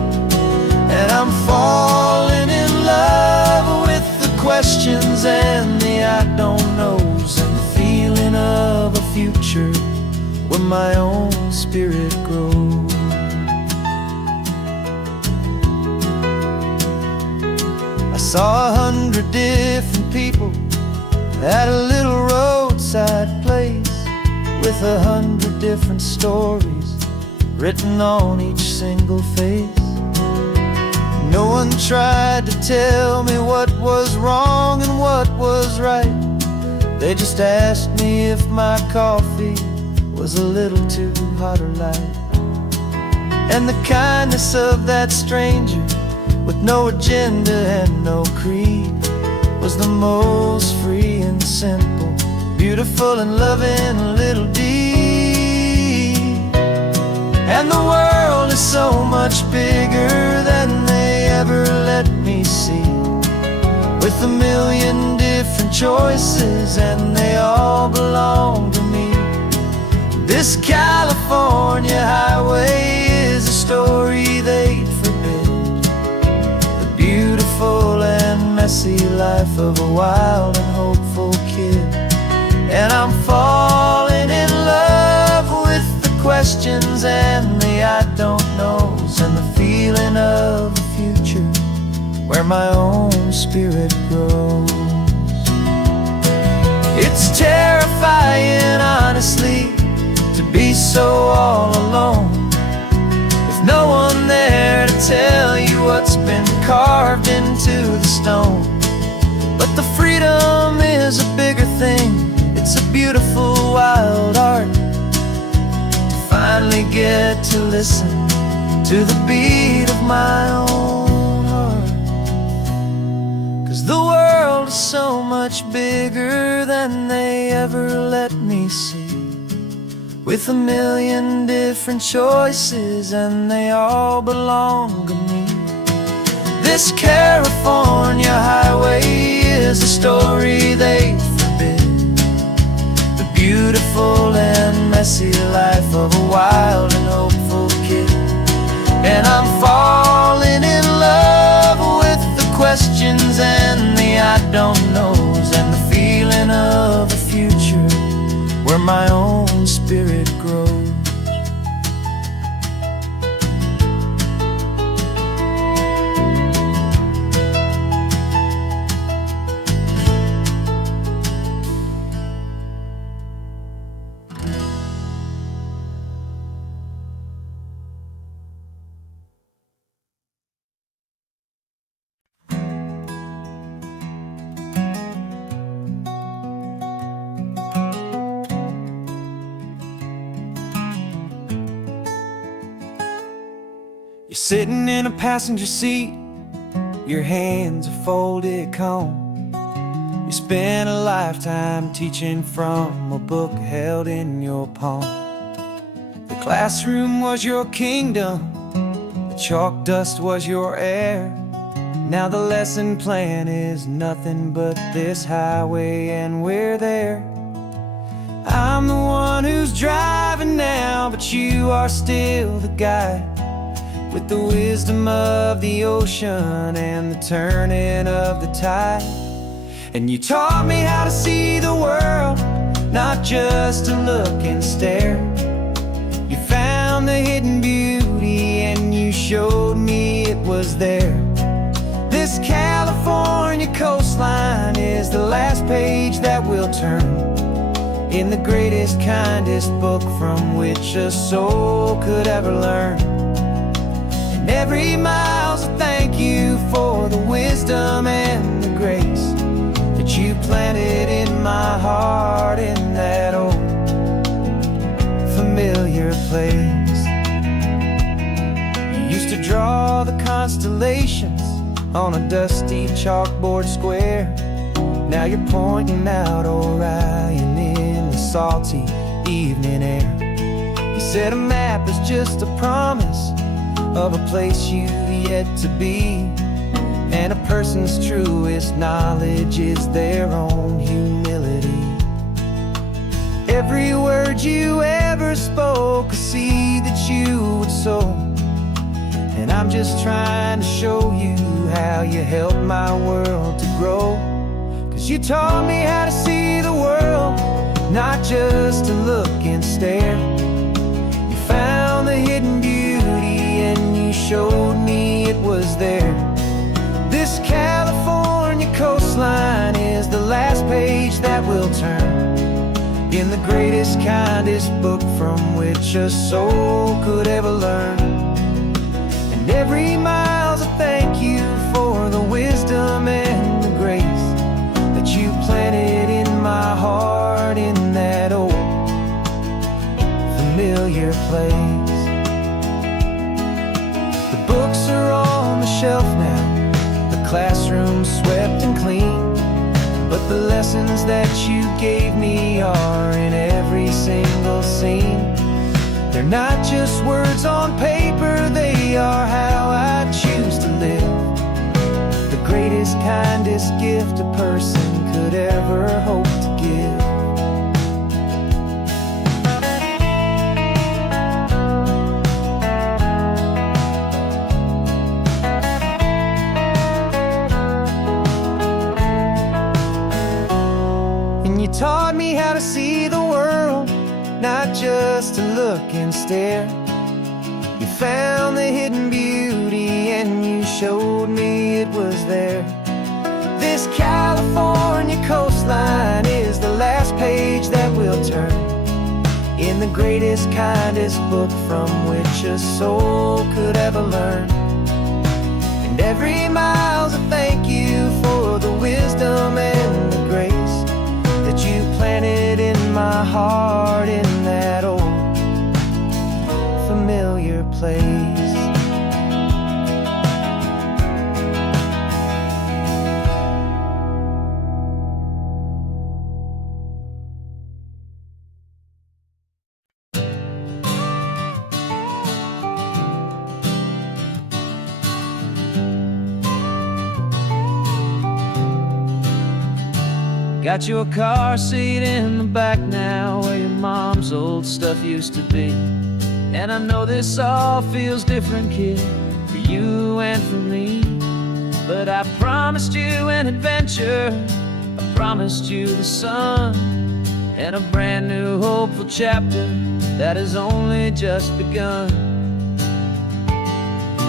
And I'm falling in love with the questions and the I don't knows, and the feeling of a future where my own spirit grows. I saw 100 different people at a little roadside place, with 100 different stories written on each single face. No one tried to tell me what was wrong and what was right. They just asked me if my coffee was a little too hot or light. And the kindness of that stranger, with no agenda and no creed, was the most free and simple, beautiful and loving little deed. And the world is so much bigger than they ever let me see, with a million different different choices, and they all belong to me. This California highway is a story they'd forbid, the beautiful and messy life of a wild and hopeful kid. And I'm falling in love with the questions and the I don't knows, and the feeling of a future where my own spirit grows. It's terrifying, honestly, to be so all alone, with no one there to tell you what's been carved into the stone. But the freedom is a bigger thing. It's a beautiful wild art to finally get to listen to the beat of my own heart. 'Cause the world is so much bigger than they ever let me see, with a million different choices, and they all belong to me. This California highway is a story they forbid, the beautiful and messy life of a wild and hopeful kid. And I'm falling in love with the questions and the I don't knows, and the feeling of a future where my own spirit grows. You're sitting in a passenger seat, your hands are folded calm. You spent a lifetime teaching from a book held in your palm. The classroom was your kingdom, the chalk dust was your air. Now the lesson plan is nothing but this highway, and we're there. I'm the one who's driving now, but you are still the guide, with the wisdom of the ocean and the turning of the tide. And you taught me how to see the world, not just to look and stare. You found the hidden beauty and you showed me it was there. This California coastline is the last page that we'll turn in the greatest, kindest book from which a soul could ever learn. Every mile's a thank you for the wisdom and the grace that you planted in my heart in that old familiar place. You used to draw the constellations on a dusty chalkboard square. Now you're pointing out Orion in the salty evening air. You said a map is just a promise of a place you've yet to be, and a person's truest knowledge is their own humility. Every word you ever spoke, a seed that you would sow, and I'm just trying to show you how you helped my world to grow. 'Cause you taught me how to see the world, not just to look and stare. You found the hidden beauty and you showed me it was there. This California coastline is the last page that we'll turn in the greatest, kindest book from which a soul could ever learn. And every mile's a thank you for the wisdom and the grace that you planted in my heart in that old familiar place. The books are on the shelf now, the classroom swept and clean, but the lessons that you gave me are in every single scene. They're not just words on paper, they are how I choose to live. The greatest, kindest gift a person could could ever hope to give. And you taught me how to see the world, not just to look and stare. You found the hidden beauty and you showed me it was there. This California coastline is the last page that we'll turn in the greatest, kindest book from which a soul could ever learn. And every mile's a thank you for the wisdom and the grace that you planted in my heart in that old familiar place. Got your car seat in the back now, where your mom's old stuff used to be. And I know this all feels different, kid, for you and for me. But I promised you an adventure, I promised you the sun, and a brand new hopeful chapter that has only just begun.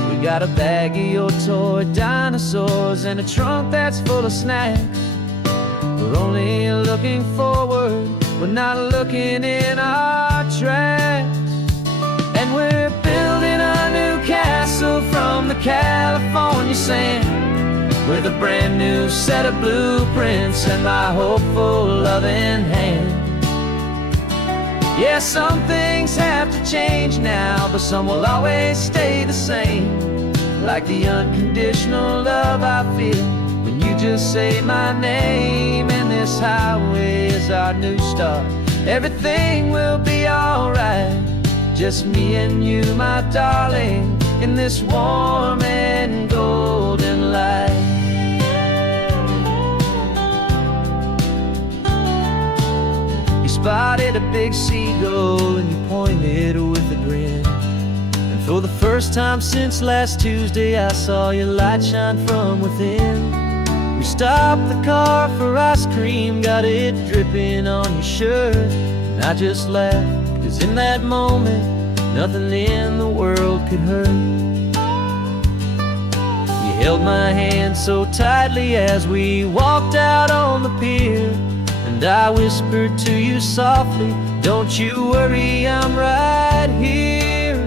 We got a bag of your toy dinosaurs and a trunk that's full of snacks. We're only looking forward, we're not looking in our tracks. And we're building a new castle from the California sand, with a brand new set of blueprints and my hopeful loving hand. Yeah, some things have to change now, but some will always stay the same. Like the unconditional love I feel when you just say my name. And this highway is our new start, everything will be alright. Just me and you, my darling, in this warm and golden light. You spotted a big seagull and you pointed with a grin. And for the first time since last Tuesday, I saw your light shine from within. We stopped the car for ice cream, got it dripping on your shirt. And I just laughed, 'cause in that moment, nothing in the world could hurt. You held my hand so tightly as we walked out on the pier, and I whispered to you softly, don't you worry, I'm right here.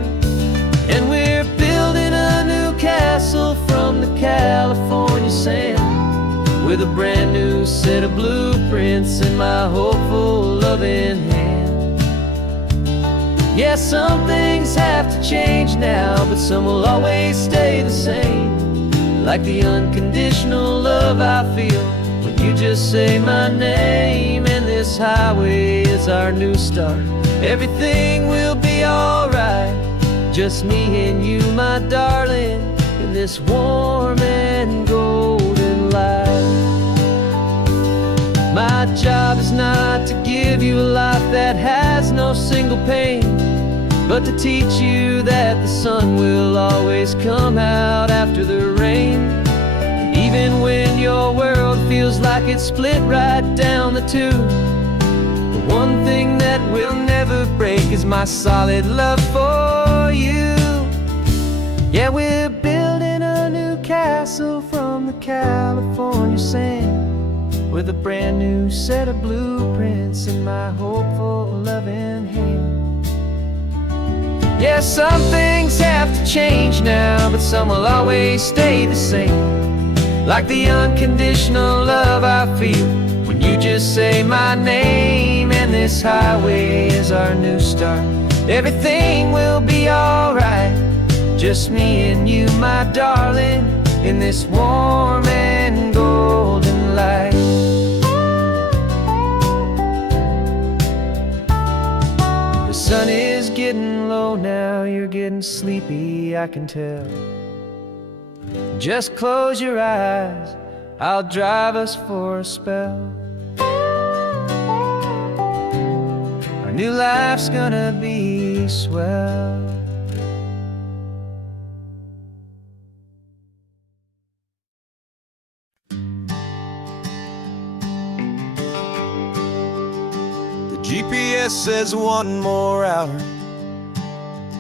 And we're building a new castle from the California sand, with a brand new set of blueprints in my hopeful loving hand. Yeah, some things have to change now, but some will always stay the same. Like the unconditional love I feel when you just say my name. And this highway is our new start, everything will be alright. Just me and you, my darling, in this warm and golden light. My job is not to give you a life that has no single pain, but to teach you that the sun will always come out after the rain. Even when your world feels like it's split right down the two, the one thing that will never break is my solid love for you. Yeah, we're building a new castle from the California sand, with a brand new set of blueprints in my hopeful loving hand. Yeah, some things have to change now, but some will always stay the same. Like the unconditional love I feel when you just say my name. And this highway is our new start, everything will be alright. Just me and you, my darling, in this warm and golden light. The sun is getting low now, you're getting sleepy, I can tell. Just close your eyes, I'll drive us for a spell. new life's gonna be swell. The GPS says one more hour.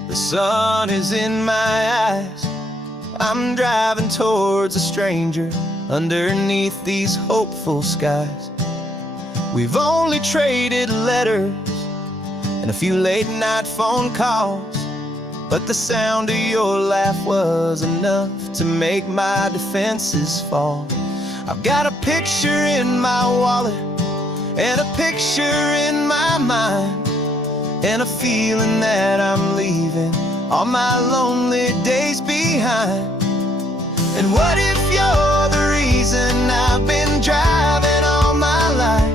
The sun is in my eyes. I'm driving towards a stranger underneath these hopeful skies. We've only traded letters and a few late night phone calls, but the sound of your laugh was enough to make my defenses fall. I've got a picture in my wallet and a picture in my mind, and a feeling that I'm leaving all my lonely days behind. And what if you're the reason I've been driving all my life,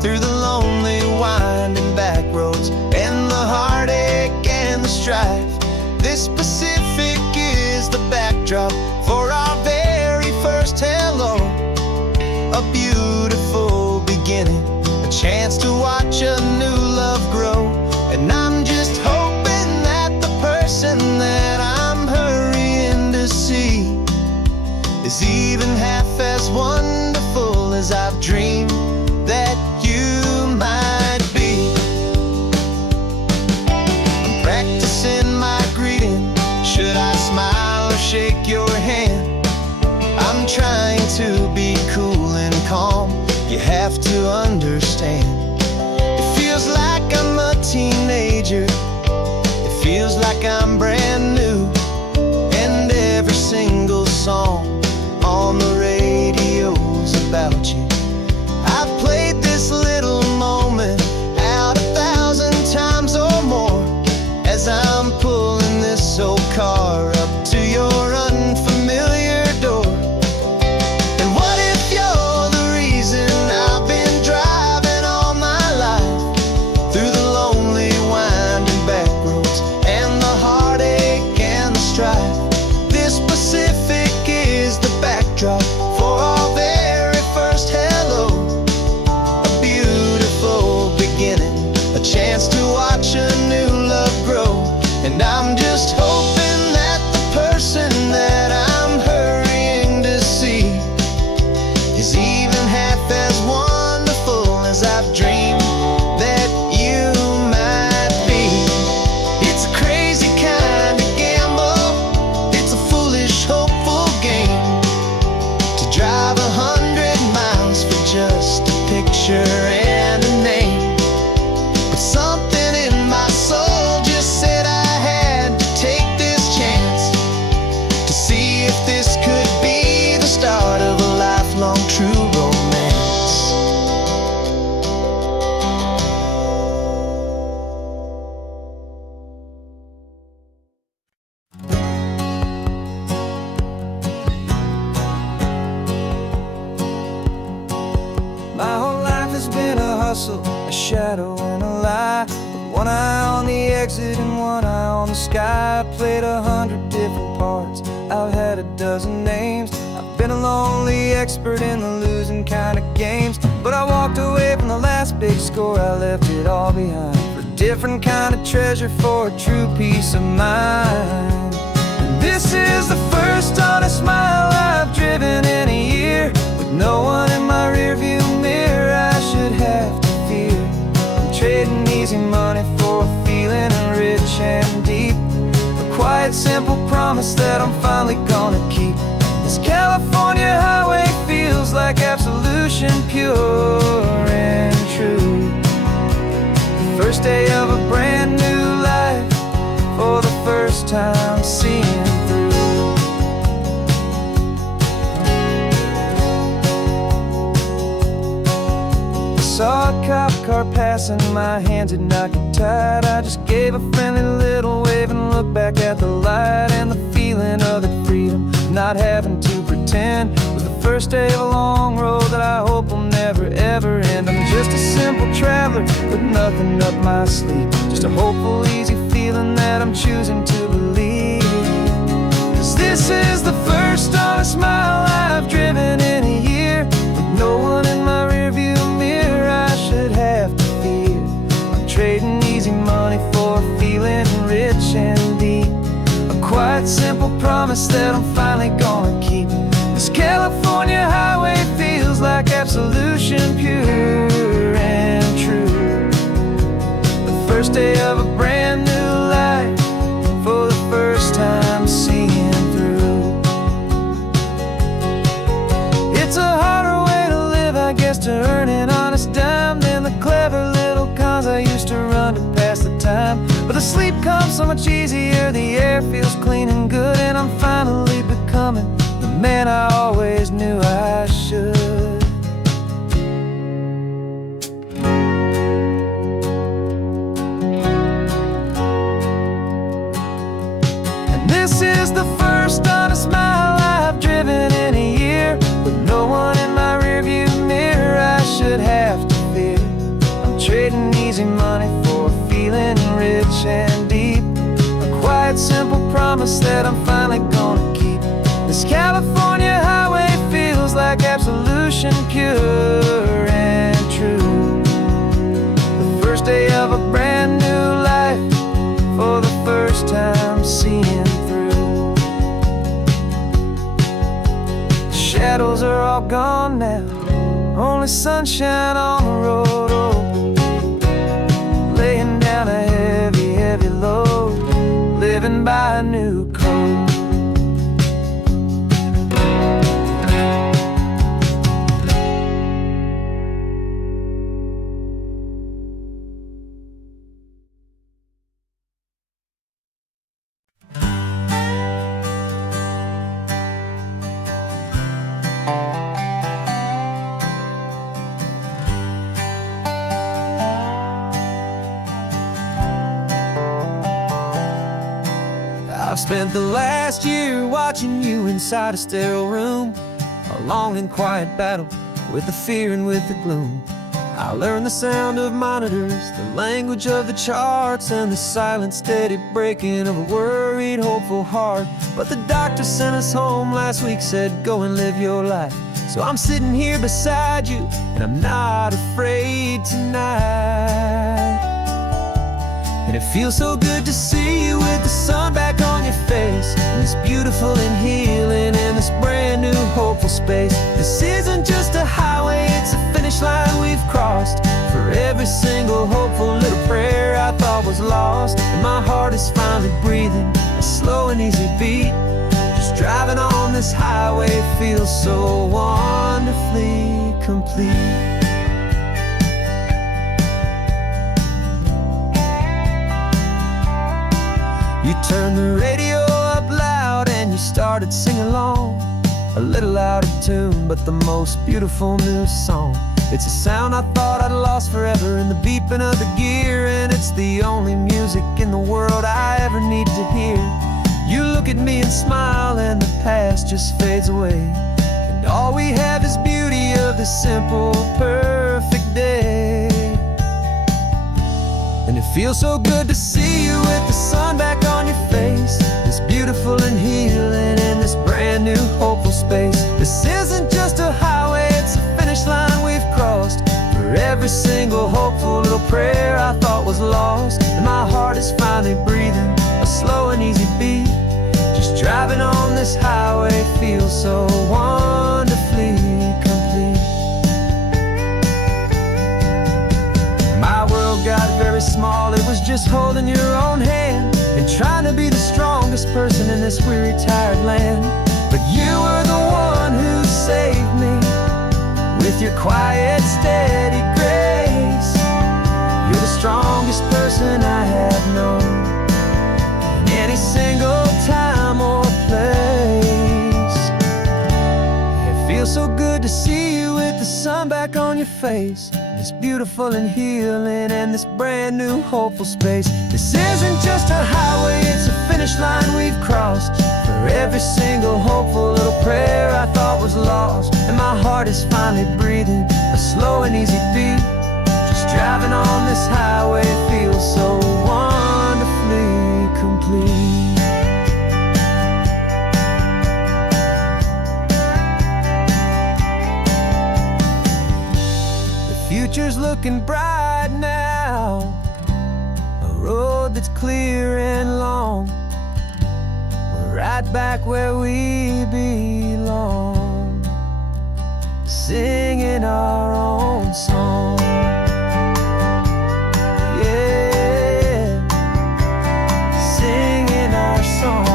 through the lonely winding back roads and the heartache and the strife? This Pacific is the backdrop for our very first hello. A beautiful beginning, a chance to watch a new love grow. And I'm just hoping that the person that I'm hurrying to see is even half as wonderful as I've dreamed that you might be. I'm practicing my greeting. Should I smile or shake your hand? I'm trying to be cool and calm. You have to understand. It feels like I'm a teenager. It feels like I'm brand new. And every single song on the radio's about you. I've played this little moment out 1,000 times or more, as I'm pulling this old car up to your unfamiliar door. And what if you're the reason I've been driving all my life, through the lonely winding back roads and the heartache and the strife? This Pacific is the backdrop for our very first hello. A beautiful beginning, a chance to watch a new love grow. And I'm just hoping that the person that I'm hurrying to see is even half as wonderful as I've dreamed that you might be. It's a crazy kind of gamble. It's a foolish, hopeful game to drive 100 miles for just a picture and a name. But something in my soul just said I had to take this chance, to see if this could be the start of a lifelong true romance. My whole life has been a hustle, a shadow and a lie, with one eye on the exit and one eye on the sky. I played 100 different parts, I've had a dozen names. I've been a lonely expert in the losing kind of games, but I walked away from the last big score. I left it all behind for a different kind of treasure, for a true peace of mind. And this is the first honest mile I've driven in a year, with no one in my rearview mirror I should have to fear. I'm trading easy money for a feeling rich and deep, a quiet, simple promise that I'm finally gonna keep. This California highway feels like absolution, pure and true. The first day of a brand new life, for the first time seeing through. Saw a cop car passing, my hands had not got tied. I just gave a friendly little wave and looked back at the light, and the feeling of the freedom, not having to pretend, was the first day of a long road that I hope will never ever end. I'm just a simple traveler with nothing up my sleeve, just a hopeful, easy feeling that I'm choosing to believe. 'Cause this is the first honest mile I've driven in a year, with no one in my rearview mirror I should have to fear. I'm trading rich and deep. A quiet, simple promise that I'm finally gonna keep. This California highway feels like absolution, pure and true. The first day of a brand new life, for the first time seeing through. It's a harder way to live, I guess, to earn an honest dime than the clever little cons I used to run to pass the time. But the sleep comes so much easier, the air feels clean and good, and I'm finally becoming the man I always knew I should. And this is the first honest mile I've driven in a year, with no one in my rearview mirror I should have to fear. I'm trading easy money for a feeling rich and deep. A quiet, simple promise that I'm finally gonna keep. This California highway feels like absolution, pure and true. The first day of a brand new life, for the first time seeing through. The shadows are all gone now, only sunshine on the road. Oh, laying down a heavy, heavy load, living by a new code. I've spent the last year watching you inside a sterile room, a long and quiet battle with the fear and with the gloom. I learned the sound of monitors, the language of the charts, and the silent, steady breaking of a worried, hopeful heart. But the doctor sent us home last week, said go and live your life. So I'm sitting here beside you, and I'm not afraid tonight. And it feels so good to see you with the sun back on your face, and this beautiful and healing in this brand new hopeful space. This isn't just a highway, it's a finish line we've crossed. For every single hopeful little prayer I thought was lost, and my heart is finally breathing a slow and easy beat. Just driving on this highway feels so wonderfully complete. You turned the radio up loud and you started singing along, a little out of tune, but the most beautiful new song. It's a sound I thought I'd lost forever in the beeping of the gear, and it's the only music in the world I ever need to hear. You look at me and smile, and the past just fades away, and all we have is beauty of this simple, perfect day. And it feels so good to see you with the sun back on your face, this beautiful and healing in this brand new hopeful space. This isn't just a highway, it's a finish line we've crossed. For every single hopeful little prayer I thought was lost, and my heart is finally breathing a slow and easy beat. Just driving on this highway feels so wonderfully complete. My world got very small, it was just holding your own hand and trying to be the strongest person in this weary, tired land. But you were the one who saved me with your quiet, steady grace. You're the strongest person I have known in any single time or place. It feels so good to see you with the sun back on your face, this beautiful and healing and this brand new hopeful space. This isn't just a highway, it's a finish line we've crossed. For every single hopeful little prayer I thought was lost, and my heart is finally breathing a slow and easy beat. Just driving on this highway feels so wonderfully complete. Future's looking bright now, a road that's clear and long. right back where we belong, singing our own song. Yeah, singing our song.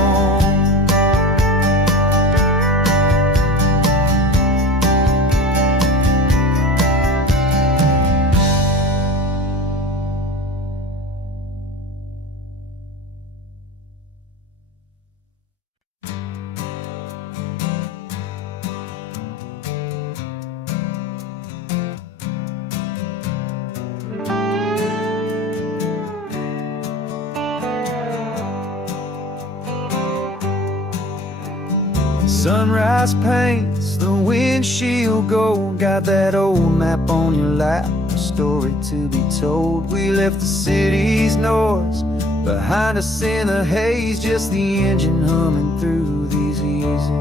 Sunrise paints the windshield gold. Got that old map on your lap, a story to be told. We left the city's noise behind us in the haze, just the engine humming through these easy,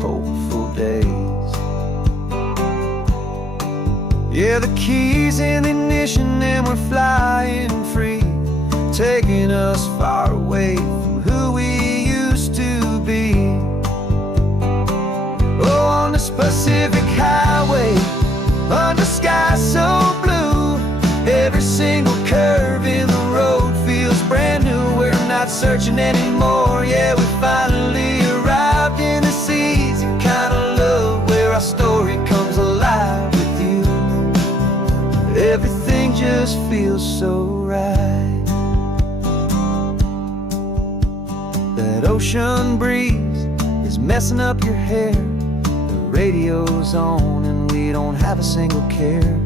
hopeful days. Yeah, the keys in the ignition and we're flying free, taking us far away from who we used to be. Oh, on this Pacific highway, under sky so blue, every single curve in the road feels brand new. We're not searching anymore, yeah, we finally arrived in this easy kind of love, where our story comes alive with you. Everything just feels so right. That ocean breeze is messing up your hair, radio's on and we don't have a single care.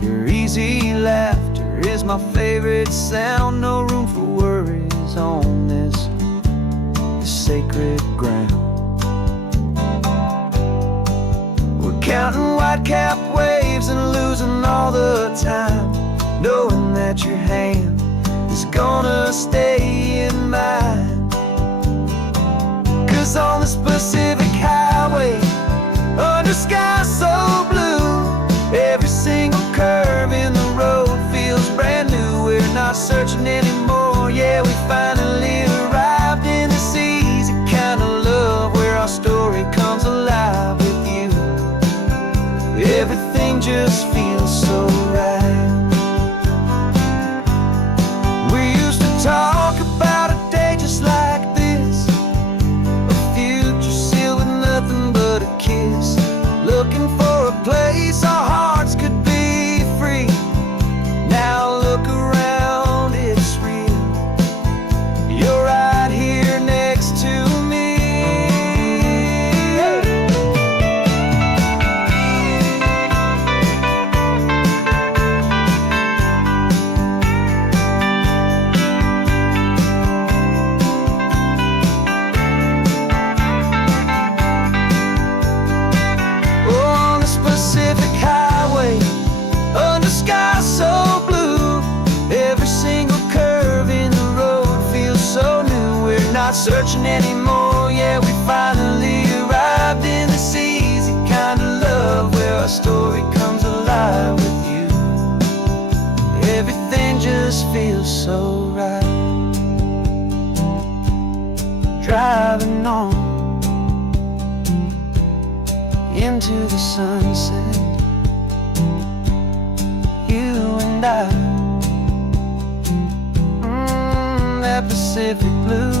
Your easy laughter is my favorite sound. No room for worries on this sacred ground. We're counting white-capped waves and losing all the time, knowing that your hand is gonna stay in mine. 'Cause on this Pacific highway, under sky so blue, every single curve in the road feels brand new. We're not searching anymore, yeah, we finally arrived in this easy kind of love, where our story comes alive with you. Everything just feels so right. We used to talk about a day just like this, a future sealed with nothing but a kiss, looking for a place our hearts could be free. Now look around, it's real. You're right here next to me. Pacific highway, under sky so blue, every single curve in the road feels so new. We're not searching anymore, yeah, we finally arrived in this easy kind of love, where our story comes alive with you. Everything just feels so right. Driving on into the sunset, you and I, that Pacific blue.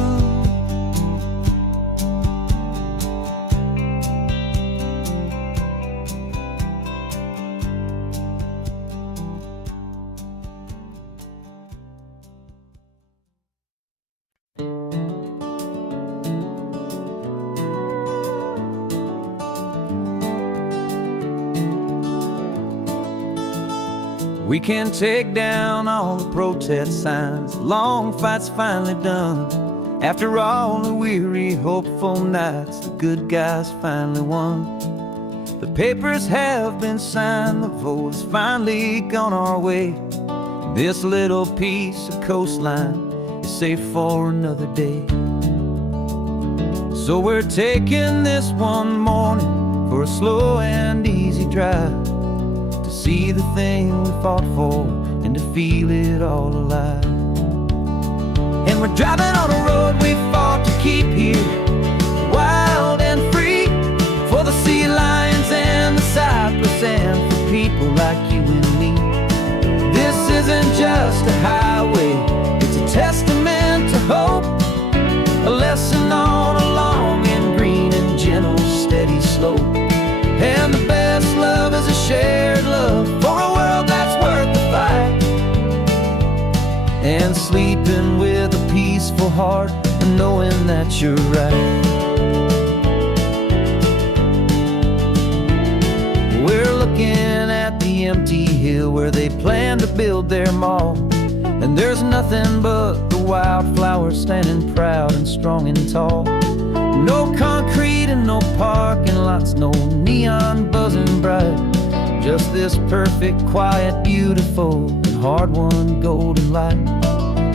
We can take down all the protest signs, long fight's finally done. After all the weary, hopeful nights, the good guys finally won. The papers have been signed, the vote has finally gone our way. This little piece of coastline is safe for another day. So we're taking this one morning for a slow and easy drive, to see the thing we fought for and to feel it all alive. And we're driving on a road we fought to keep here, sleeping with a peaceful heart and knowing that you're right. We're looking at the empty hill where they plan to build their mall, and there's nothing but the wildflowers standing proud and strong and tall. No concrete and no parking lots, no neon buzzing bright, just this perfect, quiet, beautiful, and hard-won golden light.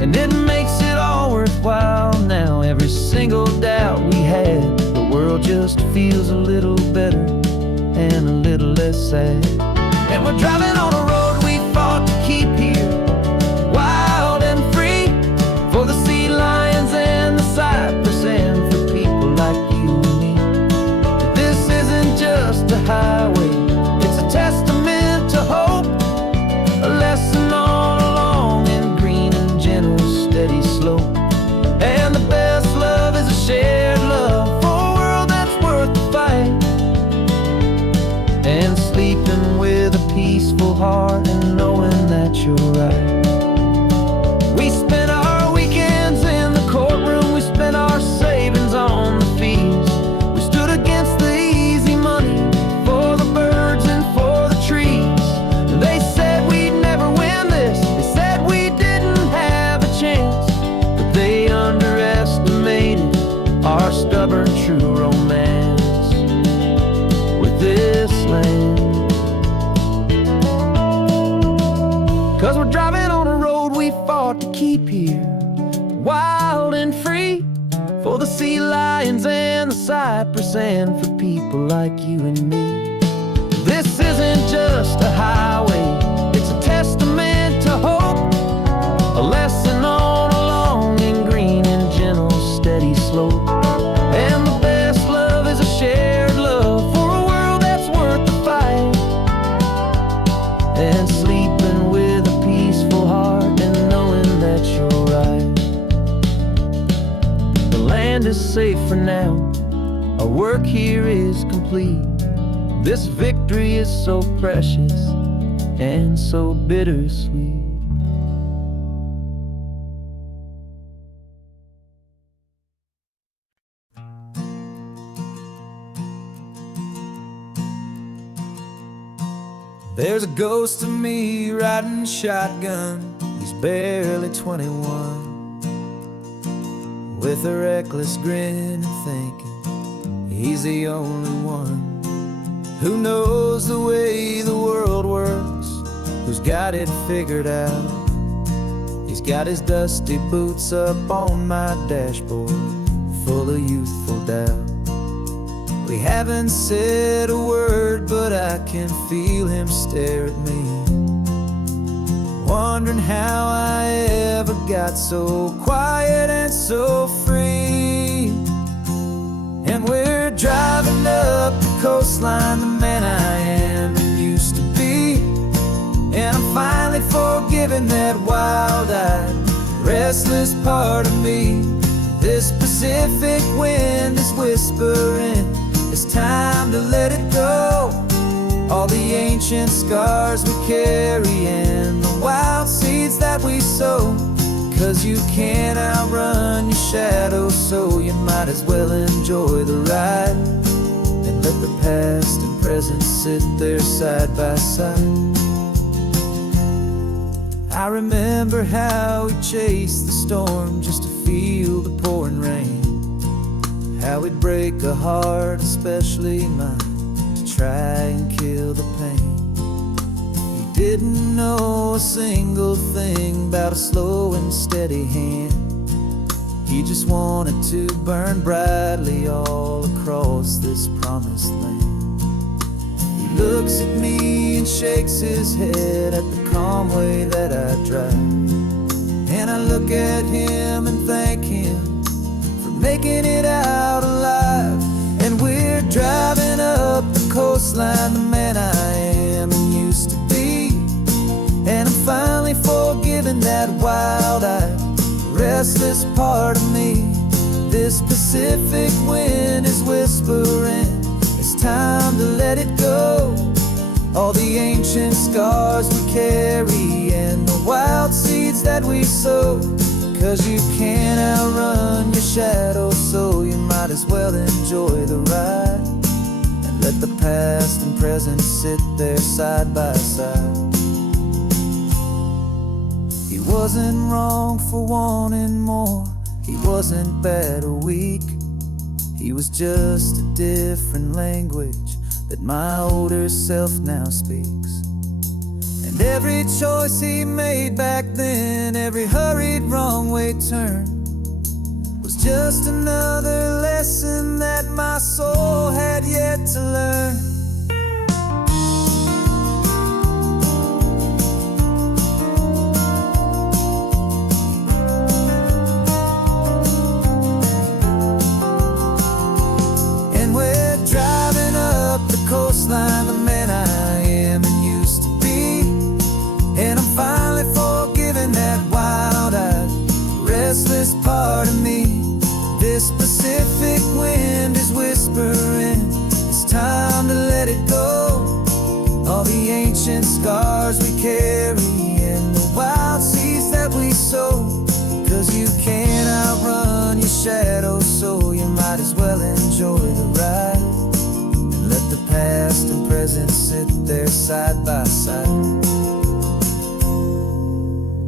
And it makes it all worthwhile now. Every single doubt we had, the world just feels a little better and a little less sad. And we're driving on a road we fought to keep here, wild and free, for the sea lions and the cypress, and for people like you and me. This isn't just a highway, it's a testament to hope, a lesson all along in green and gentle, steady slope. And the best love is a shared love for a world that's worth the fight, and sleeping with a peaceful heart and knowing that you're right. We spent our weekends in the courtroom, we spent our savings on the fees. We stood against the easy money for the birds and for the trees. They said we'd never win this, they said we didn't have a chance, but they underestimated our stubborn true romance with this land. 'Cause we're driving on a road we fought to keep here, wild and free, for the sea lions and the cypress, and for people like you and me. This isn't just a highway, it's a testament to hope, a lesson all along in green and gentle, steady slope. And the best love is a shared love for a world that's worth the fight, and sleeping with a peaceful heart and knowing that you're right. The land is safe for now, our work here is complete. This victory is so precious and so bittersweet. There's a ghost of me riding shotgun, he's barely 21, with a reckless grin and thinking he's the only one who knows the way the world works, who's got it figured out. He's got his dusty boots up on my dashboard, full of youthful doubt. We haven't said a word, but I can feel him stare at me, wondering how I ever got so quiet and so free. And we're driving up the coastline, the man I am and used to be, and I'm finally forgiving that wild-eyed, restless part of me. This Pacific wind is whispering, it's time to let it go. All the ancient scars we carry and the wild seeds that we sow. 'Cause you can't outrun your shadow, so you might as well enjoy the ride, and let the past and present sit there side by side. I remember how we chased the storm just to feel the pouring rain, how we'd break a heart, especially mine, to try and kill the pain. We didn't know a single thing about a slow and steady hand. He just wanted to burn brightly all across this promised land. He looks at me and shakes his head at the calm way that I drive, and I look at him and thank him making it out alive. And we're driving up the coastline, the man I am and used to be, and I'm finally forgiving that wild-eyed, restless part of me. This Pacific wind is whispering, it's time to let it go. All the ancient scars we carry and the wild seeds that we sow. 'Cause you can't outrun your shadow, so you might as well enjoy the ride and let the past and present sit there side by side. He wasn't wrong for wanting more, he wasn't bad or weak. He was just a different language that my older self now speaks. And every choice he made back then, every hurried wrong way turn, was just another lesson that my soul had yet to learn. And we're driving up the coastline, the man I am and used to be. And I'm finally forgiving that wild-eyed, restless part of me. This Pacific wind is whispering, it's time to let it go. All the ancient scars we carry and the wild seeds that we sow. 'Cause you can't outrun your shadow, so you might as well enjoy the ride and let the past and present sit there side by side.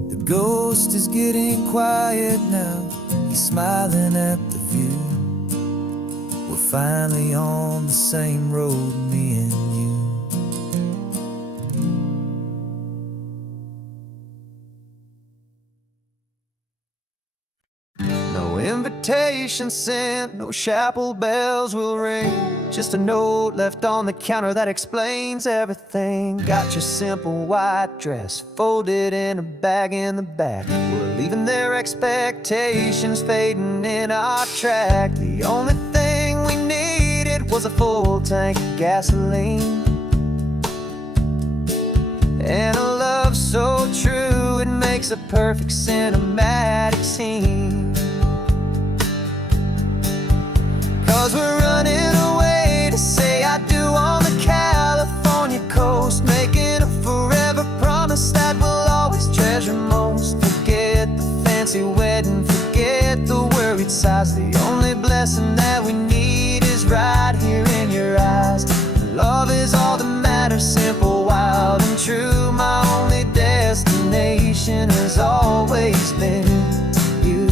The ghost is getting quiet now, he's smiling at the view. We're finally on the same road, me and you. No invitation sent, no chapel bells will ring. Just a note left on the counter that explains everything. Got your simple white dress folded in a bag in the back. We're leaving their expectations fading in our track. The only thing we needed was a full tank of gasoline and a love so true it makes a perfect cinematic scene. 'Cause we're running away to say I do on the California coast, making a forever promise that we'll always treasure most. Forget the fancy wedding, forget the worried sighs. The only blessing that we need is right here in your eyes. Love is all that matters, simple, wild and true. My only destination has always been you.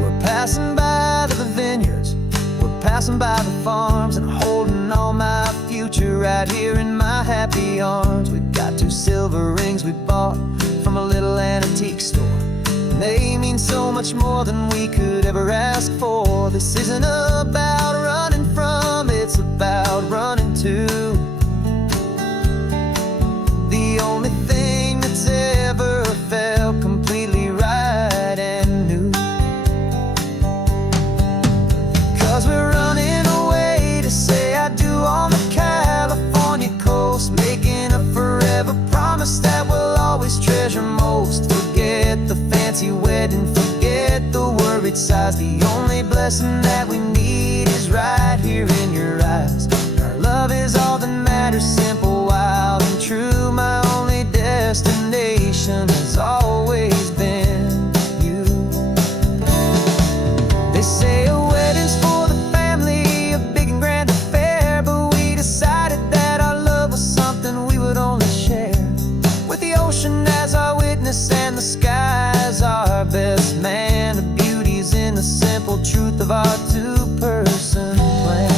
We're passing by the vineyards, we're passing by the farms, and holding on my future right here in my happy arms. We've got 2 silver rings we bought from a little antique store, and they mean so much more than we could ever ask for. This isn't about running from, it's about running to the only thing that's ever felt completely right and new. 'Cause we're running away to say I do on the California coast, making a forever promise that we'll always treasure most. Forget the fancy wedding, forget the worried sighs. The only blessing that we need is right here in your eyes. Our love is all that matters, simple, wild and true. My only destination has always been you. They say a wedding's for the family, a big and grand affair, but we decided that our love was something we would only share with the ocean as our witness and the sky as our best man. The beauty's in the simple truth of our 2-person plan.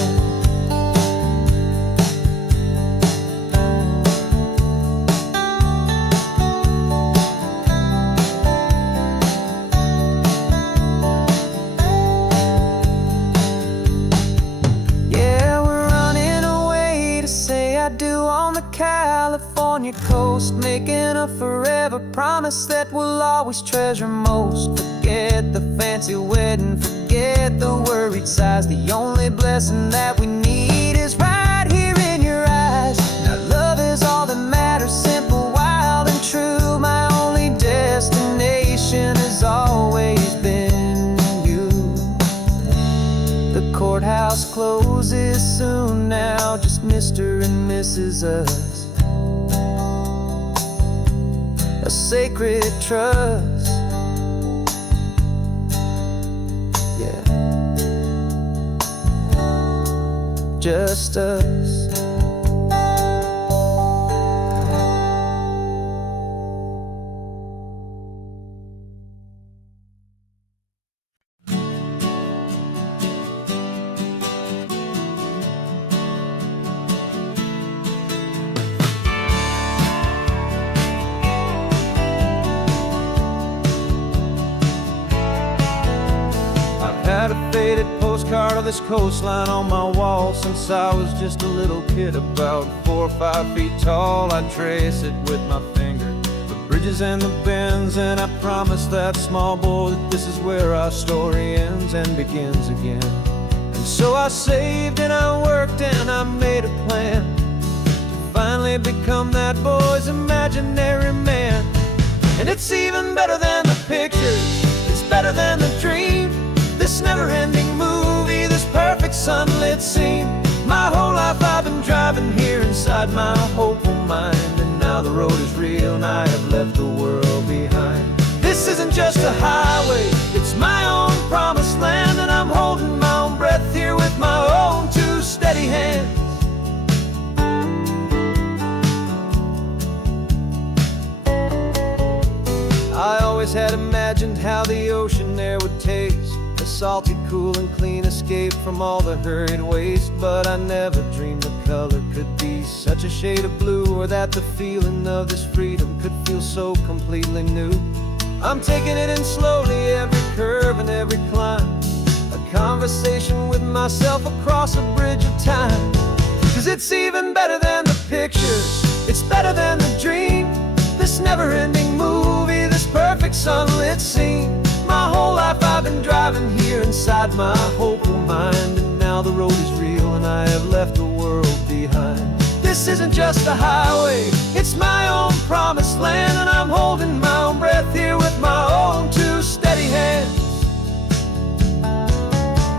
Yeah, we're running away to say I do on the California coast, making a forever promise that we'll always treasure most. Forget the fancy wedding, forget the worried sighs. The only blessing that we need is right here in your eyes. Now love is all that matters, simple, wild and true. My only destination has always been you. The courthouse closes soon now, just Mr. and Mrs. Us. A sacred trust. Yeah, just us. Had a faded postcard of this coastline on my wall since I was just a little kid, about 4 or 5 feet tall. I trace it with my finger, the bridges and the bends, and I promised that small boy that this is where our story ends and begins again. And so I saved and I worked and I made a plan to finally become that boy's imaginary man. And it's even better than the pictures, it's better than the dream. This never-ending movie, this perfect sunlit scene. My whole life I've been driving here inside my hopeful mind, and now the road is real and I have left the world behind. This isn't just a highway, it's my own promised land, and I'm holding my own breath here with my own 2 steady hands. I always had imagined how the ocean air would taste, salty, cool, and clean escape from all the hurried waste. But I never dreamed the color could be such a shade of blue, or that the feeling of this freedom could feel so completely new. I'm taking it in slowly, every curve and every climb, a conversation with myself across a bridge of time. 'Cause it's even better than the pictures, it's better than the dream. This never-ending movie, this perfect sunlit scene. My whole life I've been driving here inside my hopeful mind, and now the road is real and I have left the world behind. This isn't just a highway, it's my own promised land, and I'm holding my own breath here with my own 2 steady hands.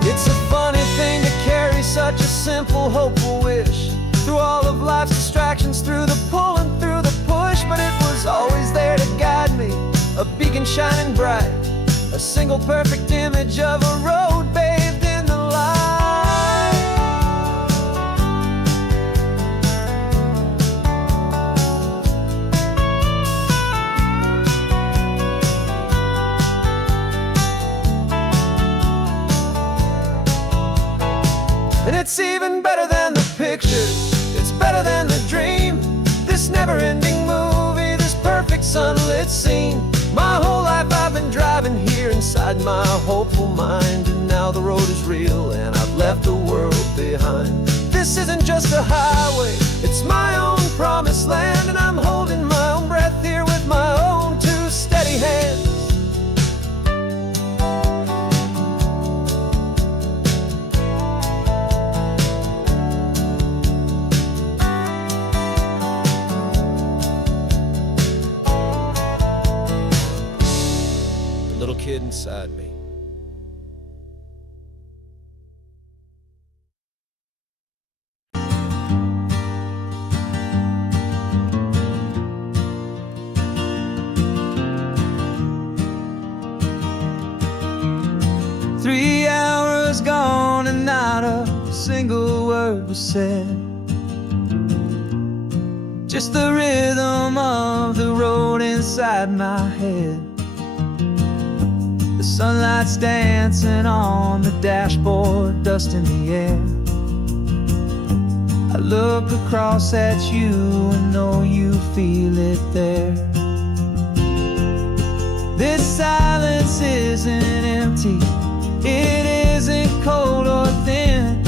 It's a funny thing to carry such a simple, hopeful wish through all of life's distractions, through the pull and through the push. But it was always there to guide me, a beacon shining bright, a single perfect image of a road bathed in the light. And it's even better than the pictures, it's better than the dream. This never-ending movie, this perfect sunlit scene. My whole life I've been driving here inside my hopeful mind, and now the road is real and I've left the world behind. This isn't just a highway, it's my own promised land, and I'm holding my own breath here with my own 2 steady hands. Little kid inside me. Three hours gone and not a single word was said. Just the rhythm of the road inside my head. The sunlight's dancing on the dashboard, dust in the air. I look across at you and know you feel it there. This silence isn't empty, it isn't cold or thin.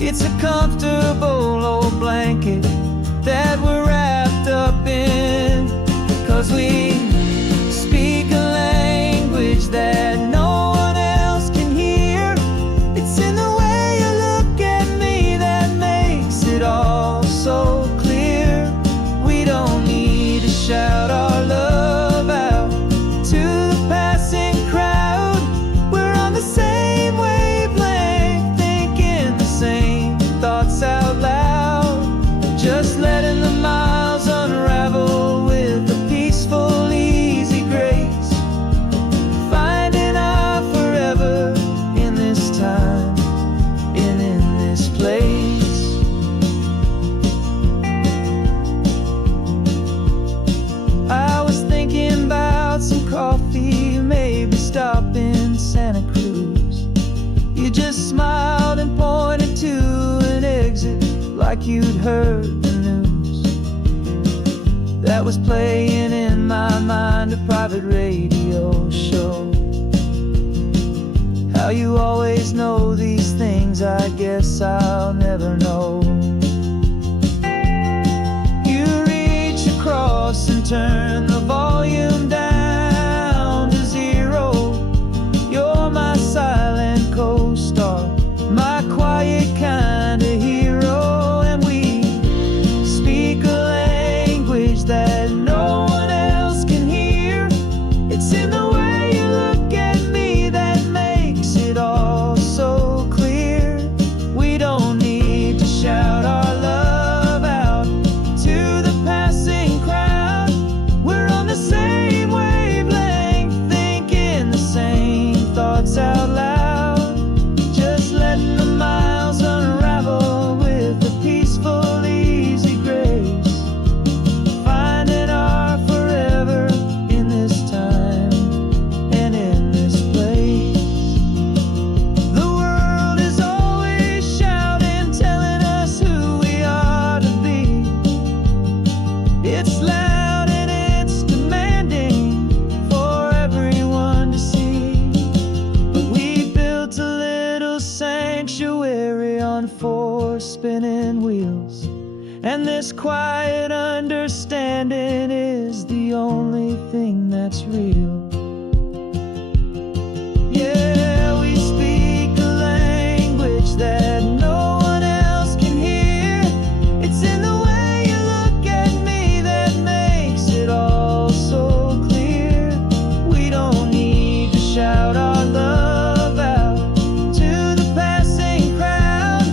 It's a comfortable old blanket that we're wrapped up in. 'Cause we speak a language that no one else can hear. It's in the way you look at me that makes it all so clear. We don't need to shout our love out to the passing crowd. We're on the same wavelength, thinking the same thoughts out loud. Just letting the miles unravel with a peaceful you'd heard the news that was playing in my mind, a private radio show. How you always know these things, I guess I'll never know. You reach across and turn the volume down to 0. You're my silent co-star, my quiet kind of hero. And we speak a language that no one else can hear. It's in the way you look at me that makes it all so clear. We don't need to shout our love out to the passing crowd. We're on the same wavelength, thinking the same thoughts out loud. Just letting the miles unravel with a peaceful, easy grace. Finding our forever in this time and in this place. The world is always shouting, telling us who we are to be. It's loud and it's demanding for everyone to see. But we built a little sanctuary on 4 spinning wheels, and this quiet understanding is the only thing that's real. Yeah, we speak a language that no one else can hear. It's in the way you look at me that makes it all so clear. We don't need to shout our love out to the passing crowd.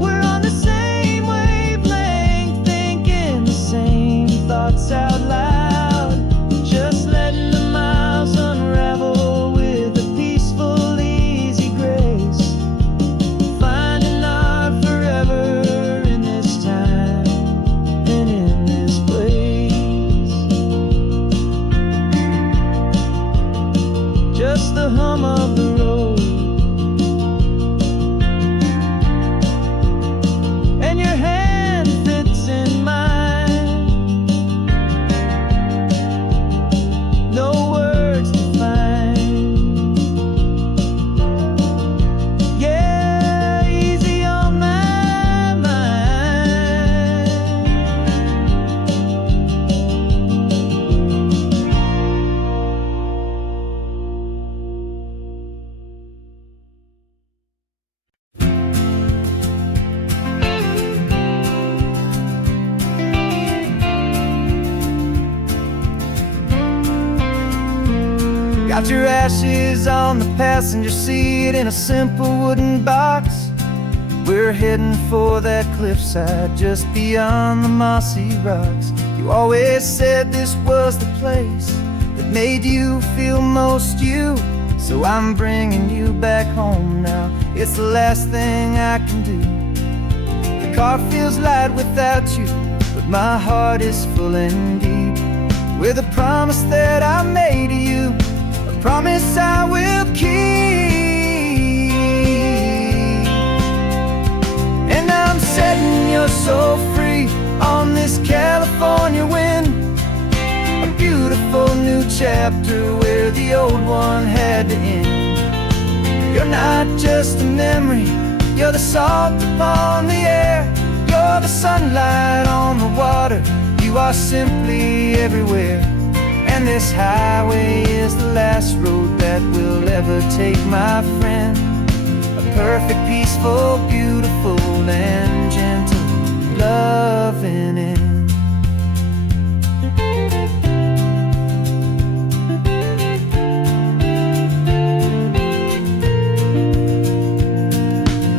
We're on the same wavelength, thinking the same thoughts out loud. Just letting the miles unravel with a peaceful, easy grace. Finding our forever in this time and in this place. Just the hum of the road and your hand fits in mine. No words to find. Yeah, easy on my mind. Got your ashes on the passenger seat in a simple wooden box. We're heading for that cliffside just beyond the mossy rocks. You always said this was the place that made you feel most you. So I'm bringing you back home now. It's the last thing I can do. The car feels light without you, but my heart is full and deep with a promise that I made to you, a promise I will keep. And I'm setting your soul free on this California wind, a beautiful new chapter where the old one had to end. You're not just a memory, you're the salt upon the air, you're the sunlight on the water, you are simply everywhere. And this highway is the last road that we'll ever take, my friend. A perfect, peaceful, beautiful, and gentle loving end.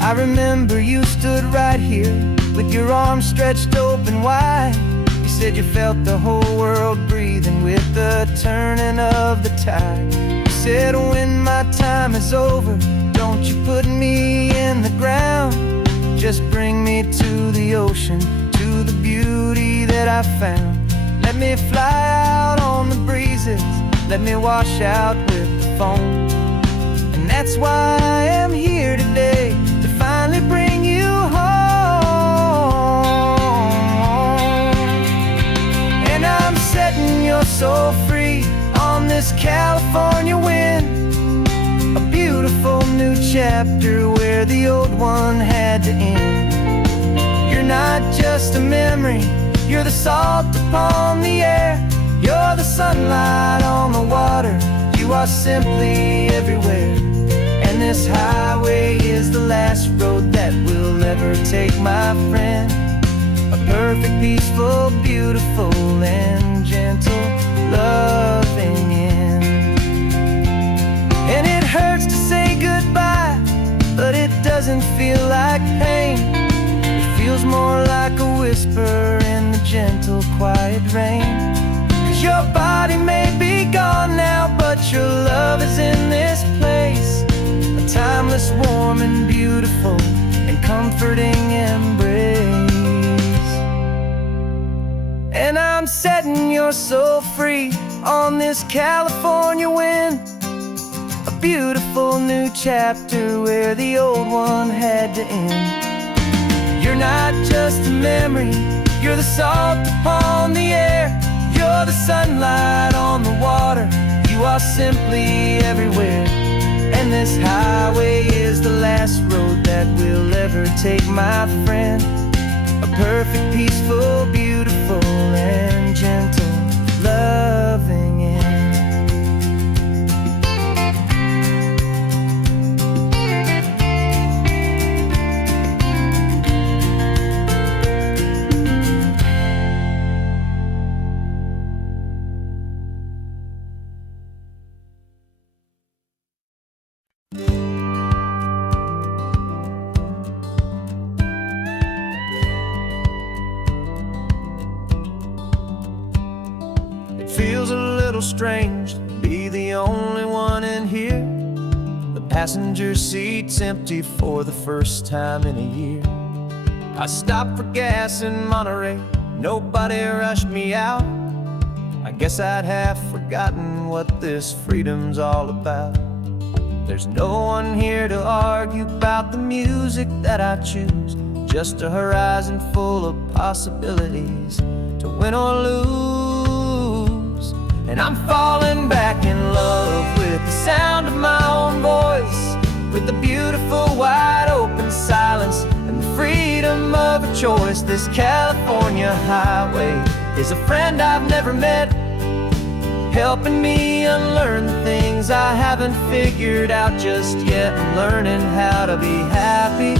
I remember you stood right here with your arms stretched open wide. You said you felt the whole world breathing with the turning of the tide. You said when my time is over, don't you put me in the ground, just bring me to the ocean, to the beauty that I found. Let me fly out on the breezes, let me wash out with the foam. And that's why I am here today, to finally bring you home. this California wind, a beautiful new chapter where the old one had to end. You're not just a memory, you're the salt upon the air, you're the sunlight on the water, you are simply everywhere. And this highway is the last road that we'll ever take, my friend. A perfect, peaceful, beautiful, and gentle, loving end. And it hurts to say goodbye, but it doesn't feel like pain. It feels more like a whisper in the gentle, quiet rain. 'Cause your body may be gone now, but your love is in this place, a timeless, warm, and beautiful, and comforting embrace. And I'm setting your soul free on this California wind, a beautiful new chapter where the old one had to end. You're not just a memory, you're the salt upon the air, you're the sunlight on the water, you are simply everywhere. And this highway is the last road that we'll ever take, my friend. A perfect, peaceful, beautiful, and gentle, loving end. Feels a little strange to be the only one in here. The passenger seat's empty for the first time in a year. I stopped for gas in Monterey, nobody rushed me out. I guess I'd half forgotten what this freedom's all about. There's no one here to argue about the music that I choose, just a horizon full of possibilities to win or lose. And I'm falling back in love with the sound of my own voice, with the beautiful wide open silence and the freedom of a choice. This California highway is a friend I've never met, helping me unlearn the things I haven't figured out just yet. I'm learning how to be happy,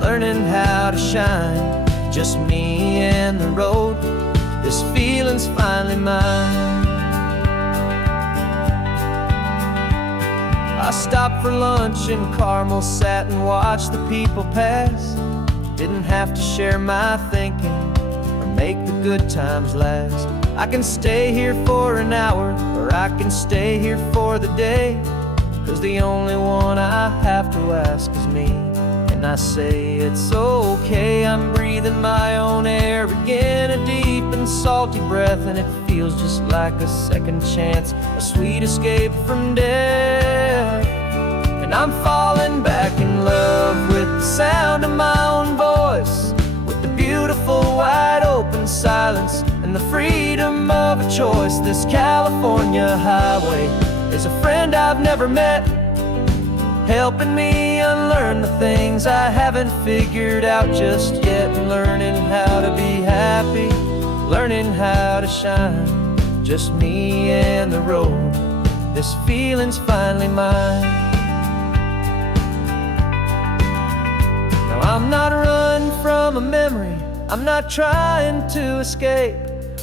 learning how to shine, just me and the road. This feeling's finally mine. I stopped for lunch in Carmel, sat and watched the people pass. Didn't have to share my thinking or make the good times last. I can stay here for an hour, or I can stay here for the day, 'cause the only one I have to ask is me. And I say it's okay, I'm breathing my own air again, a deep and salty breath, and it feels just like a second chance, a sweet escape from death. And I'm falling back in love with the sound of my own voice, with the beautiful wide open silence and the freedom of a choice. This California highway is a friend I've never met, helping me unlearn the things I haven't figured out just yet. And learning how to be happy, learning how to shine, just me and the road. This feeling's finally mine. Now I'm not running from a memory, I'm not trying to escape,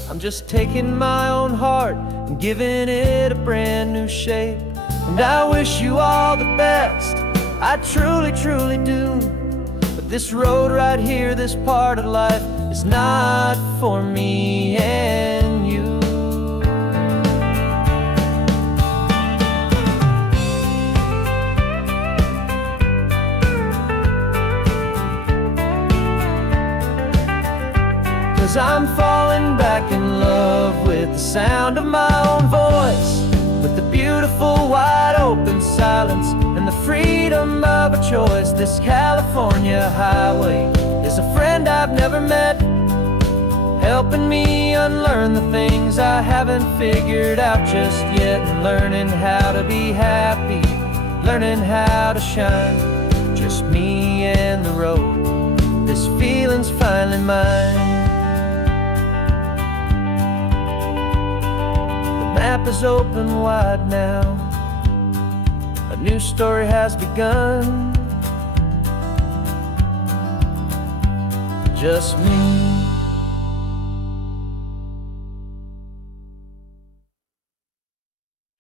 I'm just taking my own heart and giving it a brand new shape. And I wish you all the best, I truly, truly do. But this road right here, this part of life, is not for me and you. 'Cause I'm falling back in love with the sound of my own voice, with the beautiful wide open silence and the freedom of a choice. This California highway is a friend I've never met, helping me unlearn the things I haven't figured out just yet, and learning how to be happy, learning how to shine. Just me and the road, this feeling's finally mine. The map is open wide now, a new story has begun. Just me